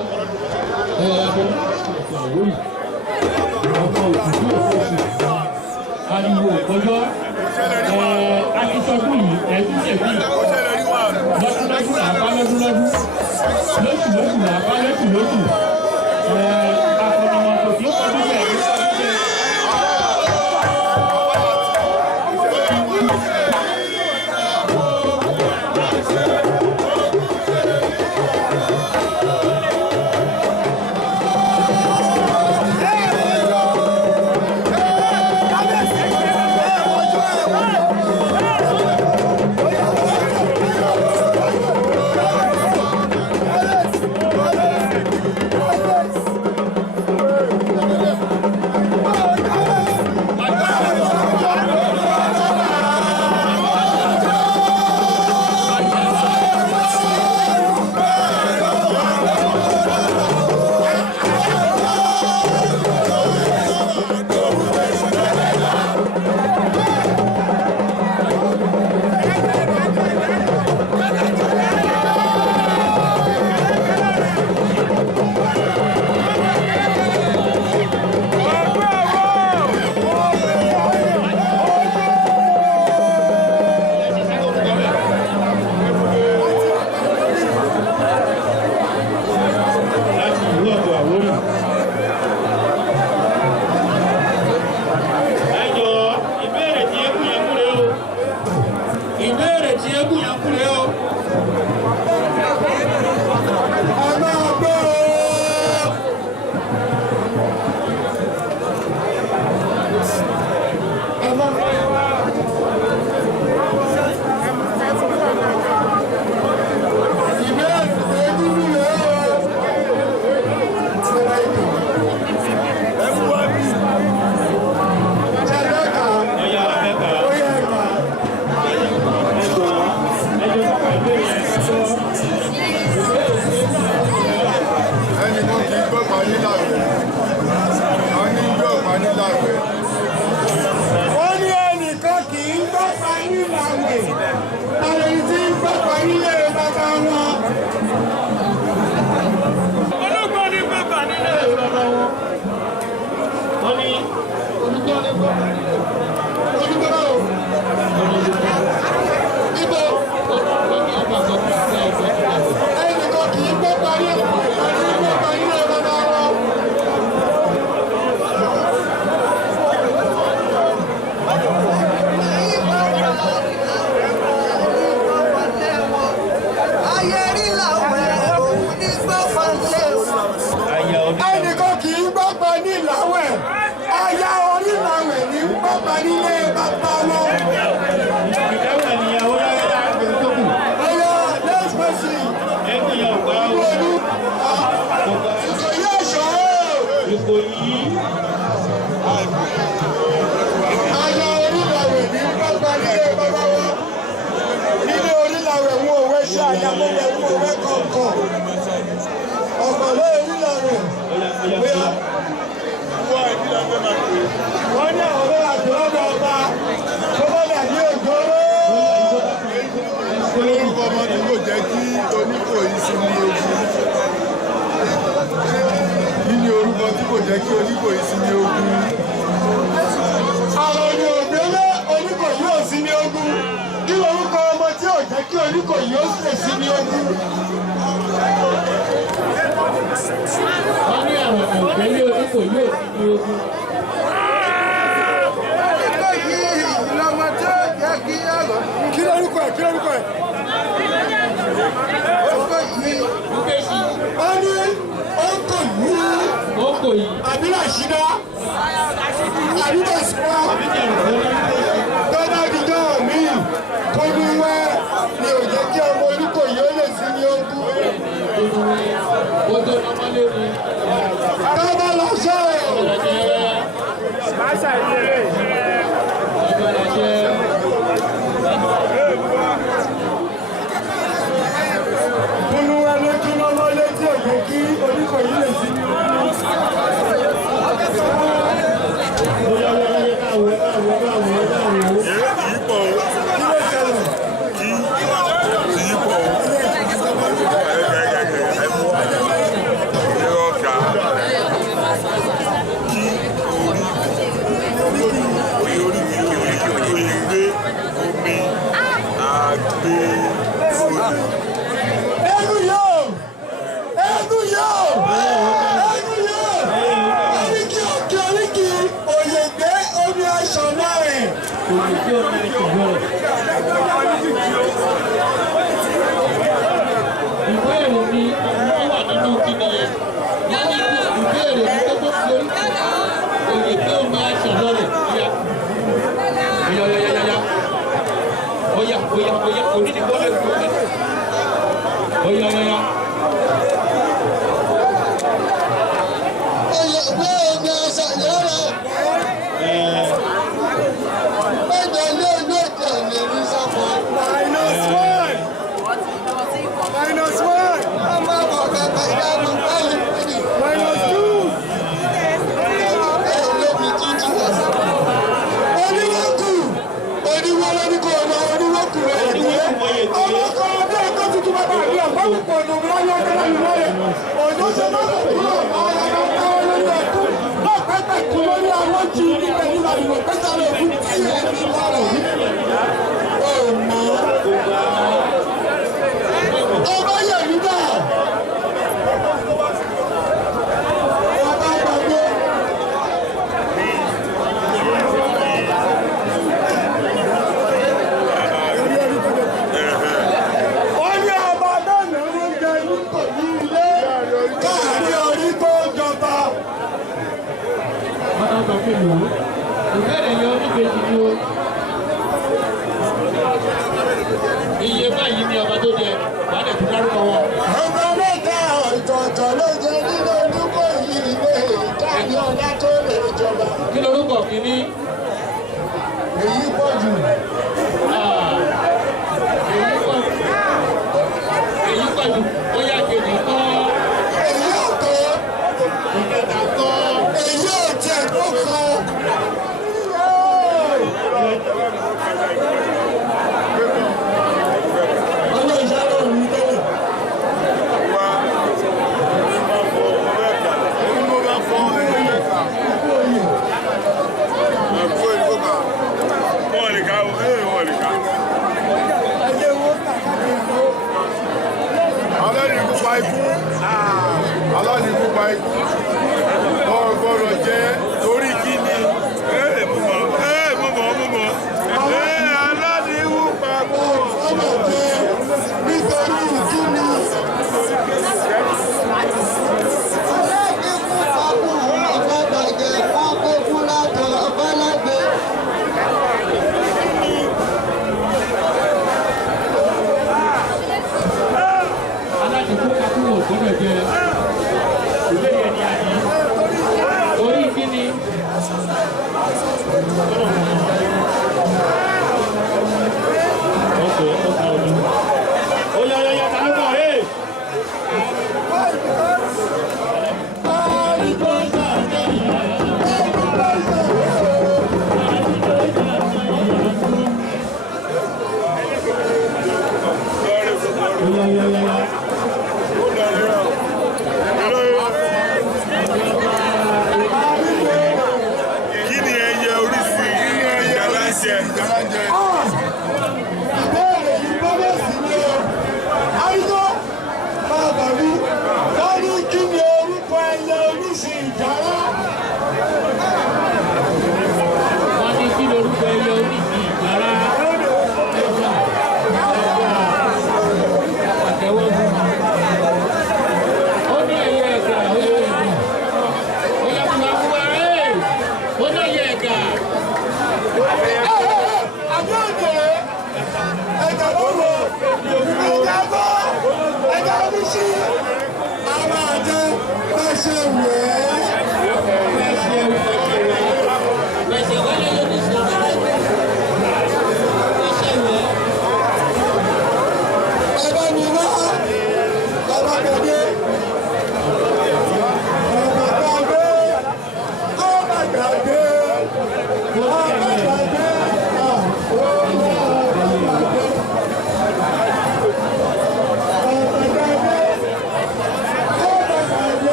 ọkọ̀ òkùnkùn òkòṣù ariwo òkòjọ́ akíṣọ́kù yìí ẹ̀sùn ṣèbí lọ́dúnlọ́dún làbá lọ́dúnlọ́dún lóṣù làbá lóṣù akọ̀nàmọ̀ kò tí ó kọjú bẹ́ẹ̀ ní sọ́dún bẹ́ẹ̀. wọ́n ní ẹnìkan kì í gbọ́pá nílàwé àlè tí ń gbọ́pá nílé bàbá wọn. olóògbé ní bàbá nílé bàbá wọn. wọ́n ní olùkọ́ ní bàbá nílé olùkọ́ náà ibo olùkọ́ ní ọgbà kan ní ìgbà ìgbà ẹnìkan kì í gbọ́pá nílé bàbá wọn. ẹnìkan kì í gbọ́pá níláwẹ̀ aya orílàwẹ̀ ní gbọ́pá nílé bàbá wọn. ìdáwọ̀ ìyàwó lára àgbẹ̀ tó kù. ọyọ next person. ẹ̀kúnyà ọ̀gá olú ìkòyí ọ̀ṣọ́. ìkòyí. aya orílàwẹ̀ ní gbọ́pá nílé bàbá wọn. nílé orílàwẹ̀ wọn ò wẹ́ ṣe àyàmọ́lẹ̀ wọn ò wẹ́ kọ̀ọ̀kan. ọ̀pọ̀lọ́ orílàwẹ̀ bóyá. wọ́n ní àwọn ọ̀rẹ́ àjọyọ̀ ọba tó bá dàbí òjòrò. orúkọ ọmọ tí kò jẹ́ kí Oníkòyí sinmi ogun. kí ni orúkọ tí kò jẹ́ kí Oníkòyí sinmi ogun? àwọn ni ògbélé Oníkòyí ò sinmi ogun. kí lorúkọ ọmọ tí ò jẹ́ kí Oníkòyí ó sì sinmi ogun. wọ́n ní àwọn ògbélé Oníkòyí ò sí ní ogun. kí lorúkọ ẹ̀ kí lorúkọ ẹ̀. wọ́n ní Okoyi. àbí Ràṣídá àbí Bàṣírá tọ́lá dídọ́ mi kó ní wẹ́ ni ò jẹ́ kí ọmọ Oníkòyí ó lè sí ní ogún. Odo ọmọlé mi. tọ́lá lọ sọ́ọ̀. òye tí ó máa ṣùgbọ́n ìbéèrè mi wọ́n wà nínú kíni yẹn wọ́n ní ìbéèrè mi tó tó fi òye tí ó máa ṣùgbọ́n rẹ̀ oya onídìbò lè kú oya. Iye báyìí ni ọba tó jẹ wàá dẹ̀ tún dárúkọ wọn. ọmọ mẹ́ta ọ̀tọ̀ọ̀tọ̀ ló jẹ nínú olúkọ yìí ilé ìdáni ọ̀la tó lè jọba. Kí lorúkọ kìíní? èyí pọ̀ jù. Èyí pọ̀ jù bóyá kejì kọ́. èyí ò tó. Ìkẹta kọ́. èyí ò tẹ̀ tó kan. Ọgọ́rọ̀ jẹ́ torí kí ni? Aládìíwú papọ̀. ọmọ jẹ nítorí ìkíni. Aládìíkú kakú wò gbọ́dọ̀ jẹ. Ìbéèrè ni àyè. Orí kíni? Okay, oya, ta ló bọ̀ ẹ́? Kí ni ẹyẹ oríṣi ìjàlájẹ? ìbéèrè yìí gbọ́dọ̀ sí ní o. àyíkó máa bà mí. wọ́n ní kí ni orúkọ ẹyẹ oríṣi ìjàlá. Wọ́n ní kí lorúkọ ẹyẹ oríṣi ìjàlá. Àtẹ̀wọ́ fún mi. Ó ní ẹyẹ ẹ̀gà, ó ní ẹyẹ ẹ̀gà. Ó yẹ kó máa fún wa ẹ́. Ó ní ẹyẹ ẹ̀gà. àbúrò ẹ̀jẹ̀ ló wò ẹ̀jẹ̀ bọ́ ẹ̀jẹ̀ oríṣi. àwọn àjẹ pẹ̀ṣẹ̀ wẹ̀ Pẹ̀sẹ̀ wọlé yóò ní sọ̀rọ̀. Pẹ̀sẹ̀ wẹ̀. ẹ̀bá mi wá bàbá gbàgbé. bàbá gbàgbé.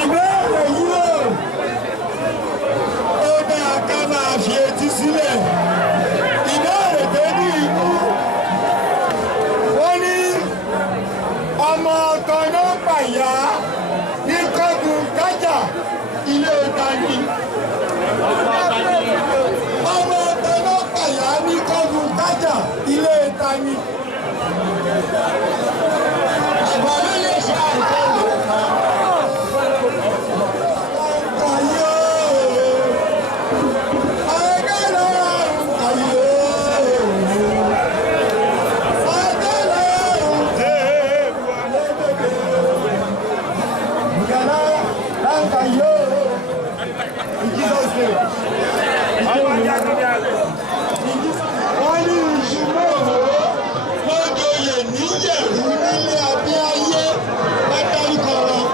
ìbéèrè yìí ó dáa ká máa fi etí sílẹ̀. ìbéèrè tó ní ikú wọ́n ní ọmọ ọ̀tọ̀ ló pàyà ní ilé ìtajà. Ọmọ ọ̀tẹ̀ náà pàyà ní kọ́ọ̀dù tájà ilé ìtajà. Àgbà ló lè ṣe àìkọ́ ìwé kan. Wọ́n ní ìṣúná lójoyè níjẹ̀rú nílé abíáyé látàríkọ̀ wọn.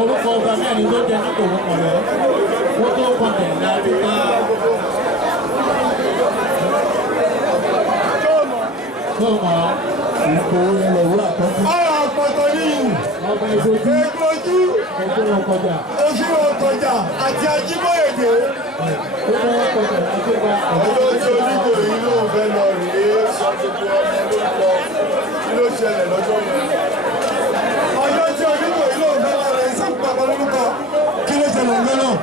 orúkọ ọba mẹ́rin ló jẹ́ nípò orúkọ rẹ̀ wọ́n tó kọ̀tẹ̀ láti ká. tó mọ̀ ìkó ilẹ̀ wúrà tó kú. ọ̀rọ̀ àpọ̀tọ̀ yìí. ọba ìgbòjú. ẹgbòjú. ẹgbẹ́ wọn kọjá. òfin ọ̀tọ̀jà àti ajíbóyèdè. ọjọ́ tí onígbò yìí ló ń fẹ́ lọ rèé sọ gbogbo ọmọ lórúkọ kí ló ṣẹlẹ̀ lọ́jọ́ yẹn. ọjọ́ tí onígbò yìí ló ń fẹ́ lọ rèé sọ gbogbo ọmọ lórúkọ kí ló ṣẹlẹ̀ lọ́jọ́ náà.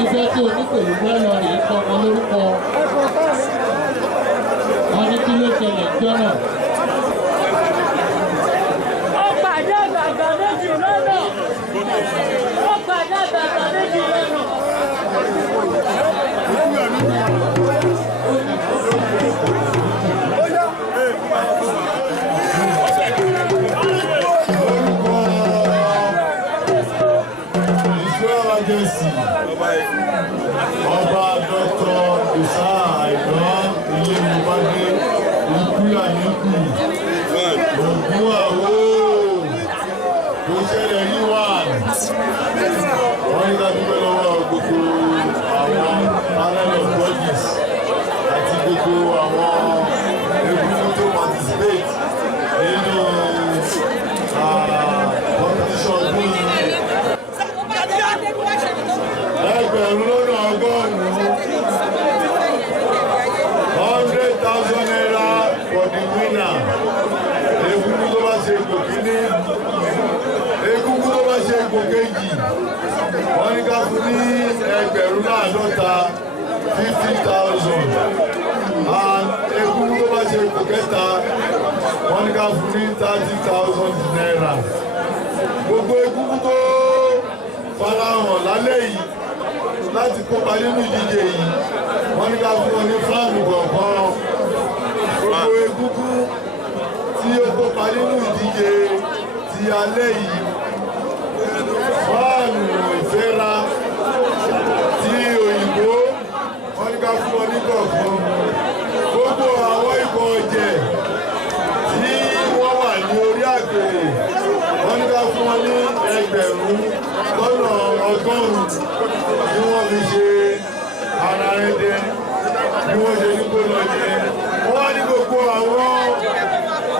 ìfẹ́ tí onípèlú fẹ́ lọ rèé kọ́ ọmọ lórúkọ wọn ní kí ló ṣẹlẹ̀ jọ́nà. ó pàdé bàbá méjì lọ́nà ó pàdé bàbá méjì lọ́nà. Ọba Dr. Isa Àìná ilé ìwádìí ìkúyà níkù ògùn àwò kò ṣẹlẹ̀ ní wà. Wọ́n ní láti gbé lọ́wọ́ gbogbo àwọn panel of judges àti gbogbo àwọn egungun tó participate nínú competition ọdún yìí. Ẹgbẹ̀rún lọ́nà ọgọ́rùn-ún 100,000 naira for the winner. Egungun tó bá ṣe ipò kíní, egungun tó bá ṣe ipò kejì, wọ́n ní ká fún ní ẹgbẹ̀rún láàádọ́ta 50,000. And egungun tó bá ṣe ipò kẹta, wọ́n ní ká fún ní 30,000 naira. Gbogbo egungun tó farahàn lálẹ́ yìí láti kópa nínú ìdíje yìí wọ́n ní ká fún wọn ní fáàmù kọ̀ọ̀kan. Gbogbo egungun tí ó kópa nínú ìdíje ti alẹ́ yìí fáàmù ìfẹ́ra ti òyìnbó wọ́n ní ká fún wọn ní kọ̀ọ̀kan. Gbogbo àwọn ikọ̀ ọ̀jẹ̀ tí wọ́n wà ní orí àgbèrè wọ́n ní ká fún wọn ní ẹgbẹ̀rún lọ́nà ọgọ́rùn-ún tí wọ́n fi ṣe ara rẹ̀ dẹ bí wọ́n ṣe ní kó lọ jẹ. Wọ́n wá ní gbogbo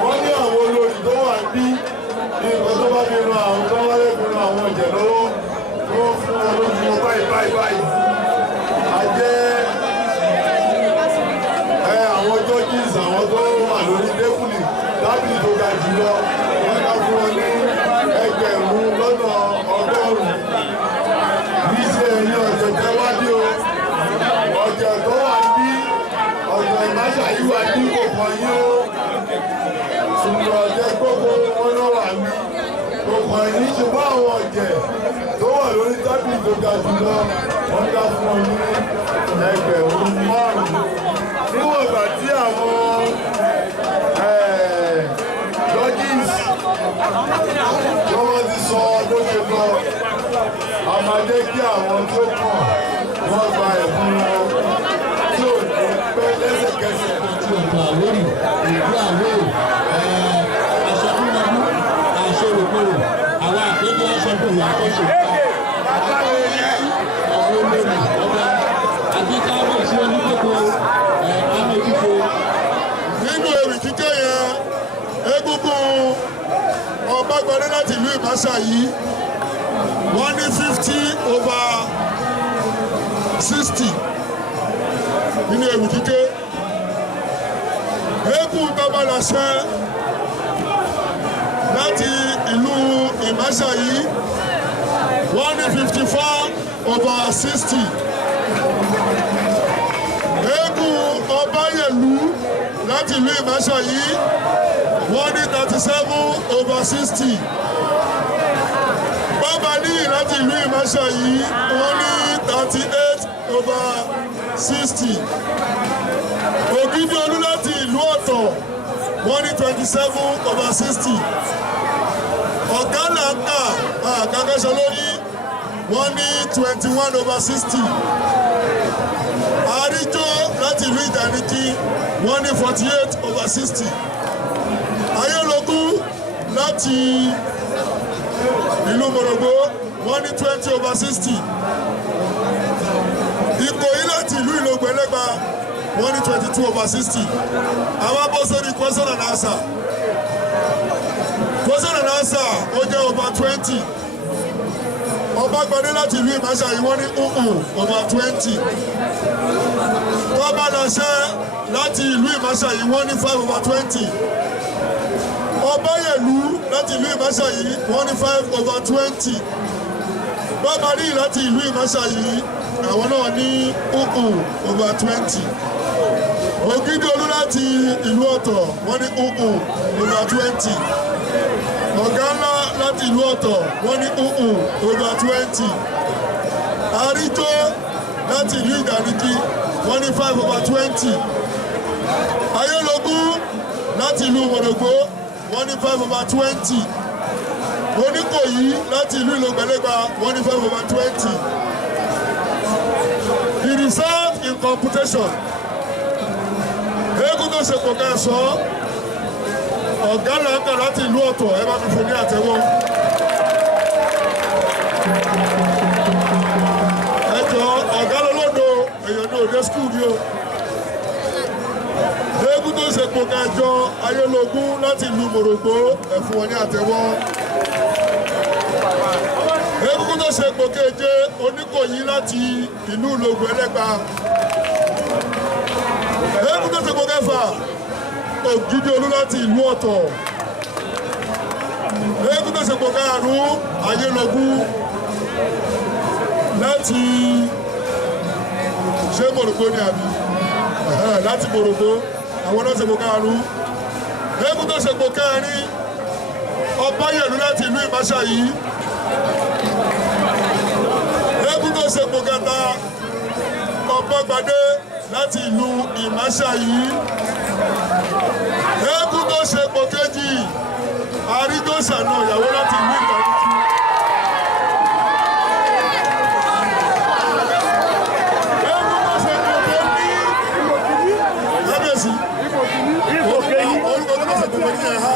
wọ́n ní àwọn olórí tó wà bí nǹkan tó bá fi ran àwọn tó wá lè fi ran àwọn ọ̀jẹ̀ lọ́wọ́ tí wọ́n fún wọn ló fún wọn báyìí. A jẹ́ àwọn judges àwọn tó wà lórí débùlì tábìlì tó ga jùlọ wọ́n ká fún wọn ní ẹgbẹ̀rún lọ́nà ọgọ́rùn-ún. Níṣẹ́ ẹ̀yìn ọ̀jẹ̀ tẹ́ wá bí o, ọ̀jẹ̀ tó wà bí ọ̀jẹ̀ ìmáṣà yìí wà bí kò kàn yín o. Ṣùgbọ́n ọ̀jẹ̀ gbogbo wọn náà wà ní kò kàn yín ṣùgbọ́n àwọn ọ̀jẹ̀ tó wà lórí tábìlì tó ga jùlọ wọ́n ká fún wọn ní ẹgbẹ̀rún márùn-ún. Níwọ̀n ìgbà tí àwọn judges tí wọ́n ti sọ bó ṣe lọ, a máa jẹ́ kí àwọn tó kàn wọ́n gba ẹ̀bùn wọn tí ò ní pẹ́ lẹ́sẹ̀kẹsẹ̀. Ọ̀tọ̀ Àwórì, ìlú Àwórì, aṣọ mímọ́mú, aṣọ òkúrò, àwọn àpéjọ aṣọ òkúrò àkọ́ṣe. Àwọn olórí ọba àti káàbọ̀ sí oníkókó amójútó. Nínú ewì kíkẹ́ yẹn, Egungun ọba gbọdọ̀ láti ìlú Ìbáṣà yìí wọ́n ní 50/60 nínú ewì kíkẹ́. Eégún babaláṣẹ láti ìlú Ìbáṣà yìí wọ́n ní 54/60. Eégún Ọbáyẹ̀lú láti ìlú Ìbáṣà yìí wọ́n ní 37/60. Bábáníyì láti ìlú Ìbáṣà yìí wọ́n ní 38/60. Ògìdìolú láti ìlú Ọ̀tọ̀ wọ́n ní 27/60. Ọ̀gálàńkà àkàkẹ́sọ lórí wọ́n ní 21/60. Àríjó láti ìlú Ìjànikin wọ́n ní 48/60. Ayélogún láti ìlú Mòrògbó wọ́n ní 20/60. Ìkòyí láti ìlú Ìlógbẹ̀lẹ́gba wọ́n ní 22/60. Àwọn bọ́ sórí question and answer. Question and answer ó jẹ́ over 20. Ọbágbadé láti ìlú Ìmáṣàyí wọ́n ní over 20. Tọ́bádáṣẹ́ láti ìlú Ìmáṣàyí wọ́n ní 5/20. Ọbáyẹ̀lú láti ìlú Ìmáṣàyí wọ́n ní 5/20. Bábárí láti ìlú Ìmáṣàyí àwọn náà ní over 20. Ògídìolú láti ìlú Ọ̀tọ̀ wọ́n ní over 20. Ọ̀gá ńlá láti ìlú Ọ̀tọ̀ wọ́n ní over 20. Àríjó láti ìlú Ìdàríkì wọ́n ní 5/20. Ayélogún láti ìlú Mọ̀rọ̀gbó wọ́n ní 5/20. Oníkòyí láti ìlú Ìlògbẹ̀lẹ́gbà wọ́n ní 5/20. The result in computation. Eégún tó ṣe kò ká sọ ọ̀gá làǹkà láti ìlú Ọ̀tọ̀ ẹ bá mi fún ní àtẹ́wọ́. Ẹ jọ ọ̀gá lọ́lọ́dọ̀ èèyàn ní òde skul ni o. Eégún tó ṣe kò ká jọ Ayélogún láti ìlú Mòrògbó ẹ fún wọn ní àtẹ́wọ́. Eégún tó ṣe kò keje Oníkòyí láti ìlú Ìlògbẹ̀lẹ́gbà. Eégún tó ṣe kò kẹfà Ògídìolú láti ìlú Ọ̀tọ̀. Eégún tó ṣe kò karùn-ún Ayélogún láti ṣé Mòrògbó ni àbí láti Mòrògbó àwọn náà ṣe kò karùn-ún. Eégún tó ṣe kò kẹrin Ọbáyẹ̀lú láti ìlú Ìmáṣàyí. Eégún tó ṣe kò kẹta Ọbágbadé láti ìlú Ìmáṣàyí. Eégún tó ṣe kò kejì Àrídóṣànà ìyàwó láti ìlú Ìdàríkì. Eégún tó ṣe kò kejì lábẹ́sí. Orúkọ tó ṣe kò kejì ẹ̀ ha.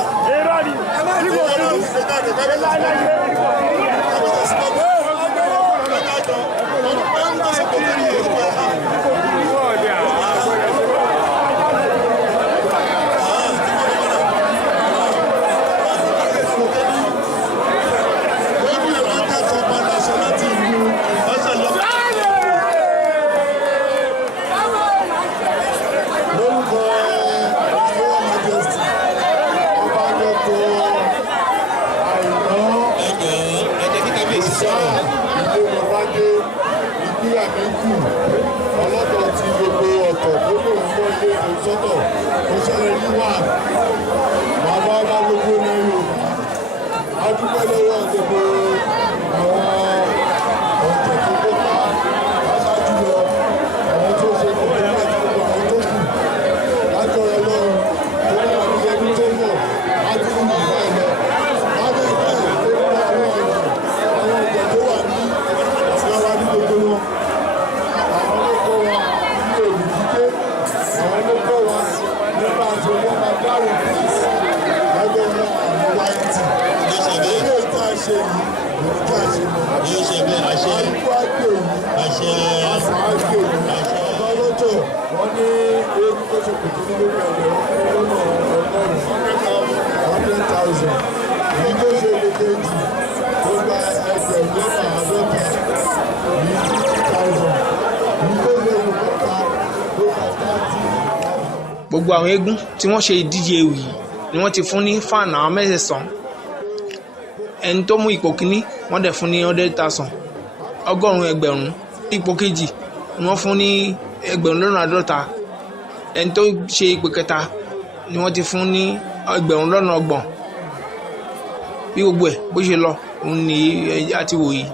Oloto ti gbogbo Ọ̀tọ̀ tó lòun mọ́ ilé ìsọ́tọ̀ tó ṣẹlẹ̀ ní wà. Bàbá ọba gbogbo ní Yorùbá. A dúpẹ́ lọ́wọ́ gbogbo àwọn ọ̀tẹ̀ tó kópa. Pàápàá jùlọ àwọn tó ṣe kò ní láti gbogbo àwọn tó kù. Látọ̀rọ̀ Ọlọ́run tó ní wà ní ẹbí tó mọ̀ láti fún ìgbà ẹ̀ lọ. Lábẹ́ ìgbà ẹ̀ tó ní àwọn ọ̀tẹ̀ tó wà ní ìsìláwá ní gbogbo wọn. Oloto wọ́n ní eégún tó ṣe kùtù ní lórí ẹgbẹ̀rún lọ́nà ọgọ́rùn-ún 100,000. Èyí tó ṣe lékejì tó gba ẹgbẹ̀rún lọ́nà àádọ́ta ní 50,000. Èyí tó ṣe olùkọ́ta tó gba 30,000. Gbogbo àwọn eégún tí wọ́n ṣe ìdíje ewì ni wọ́n ti fún ní fáànù àwọn mẹ́sẹ̀sán. Ẹni tó mú ipò kíní wọ́n dẹ̀ fún ní 100,000 ọgọ́rùn-ún ẹgbẹ̀rún. Ipò kejì ni wọ́n fún ní ẹgbẹ̀rún lọ́nà àádọ́ta. Ẹni tó ṣe ipò kẹta ni wọ́n ti fún ní ẹgbẹ̀rún lọ́nà ọgbọ̀n. Bí gbogbo ẹ̀ bó ṣe lọ òun ni a ti wò yìí.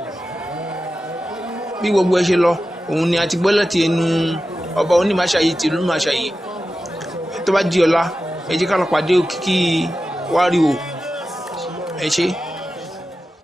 Bí gbogbo ẹ̀ ṣe lọ òun ni a ti gbọ́ láti ẹnu ọba Onímáṣàyí ti ìlú Ìmáṣàyí. Tó bá di ọ̀la ẹ jẹ́ ká lọ pàdé Òkìkí Wáríwò. Ẹ ṣé.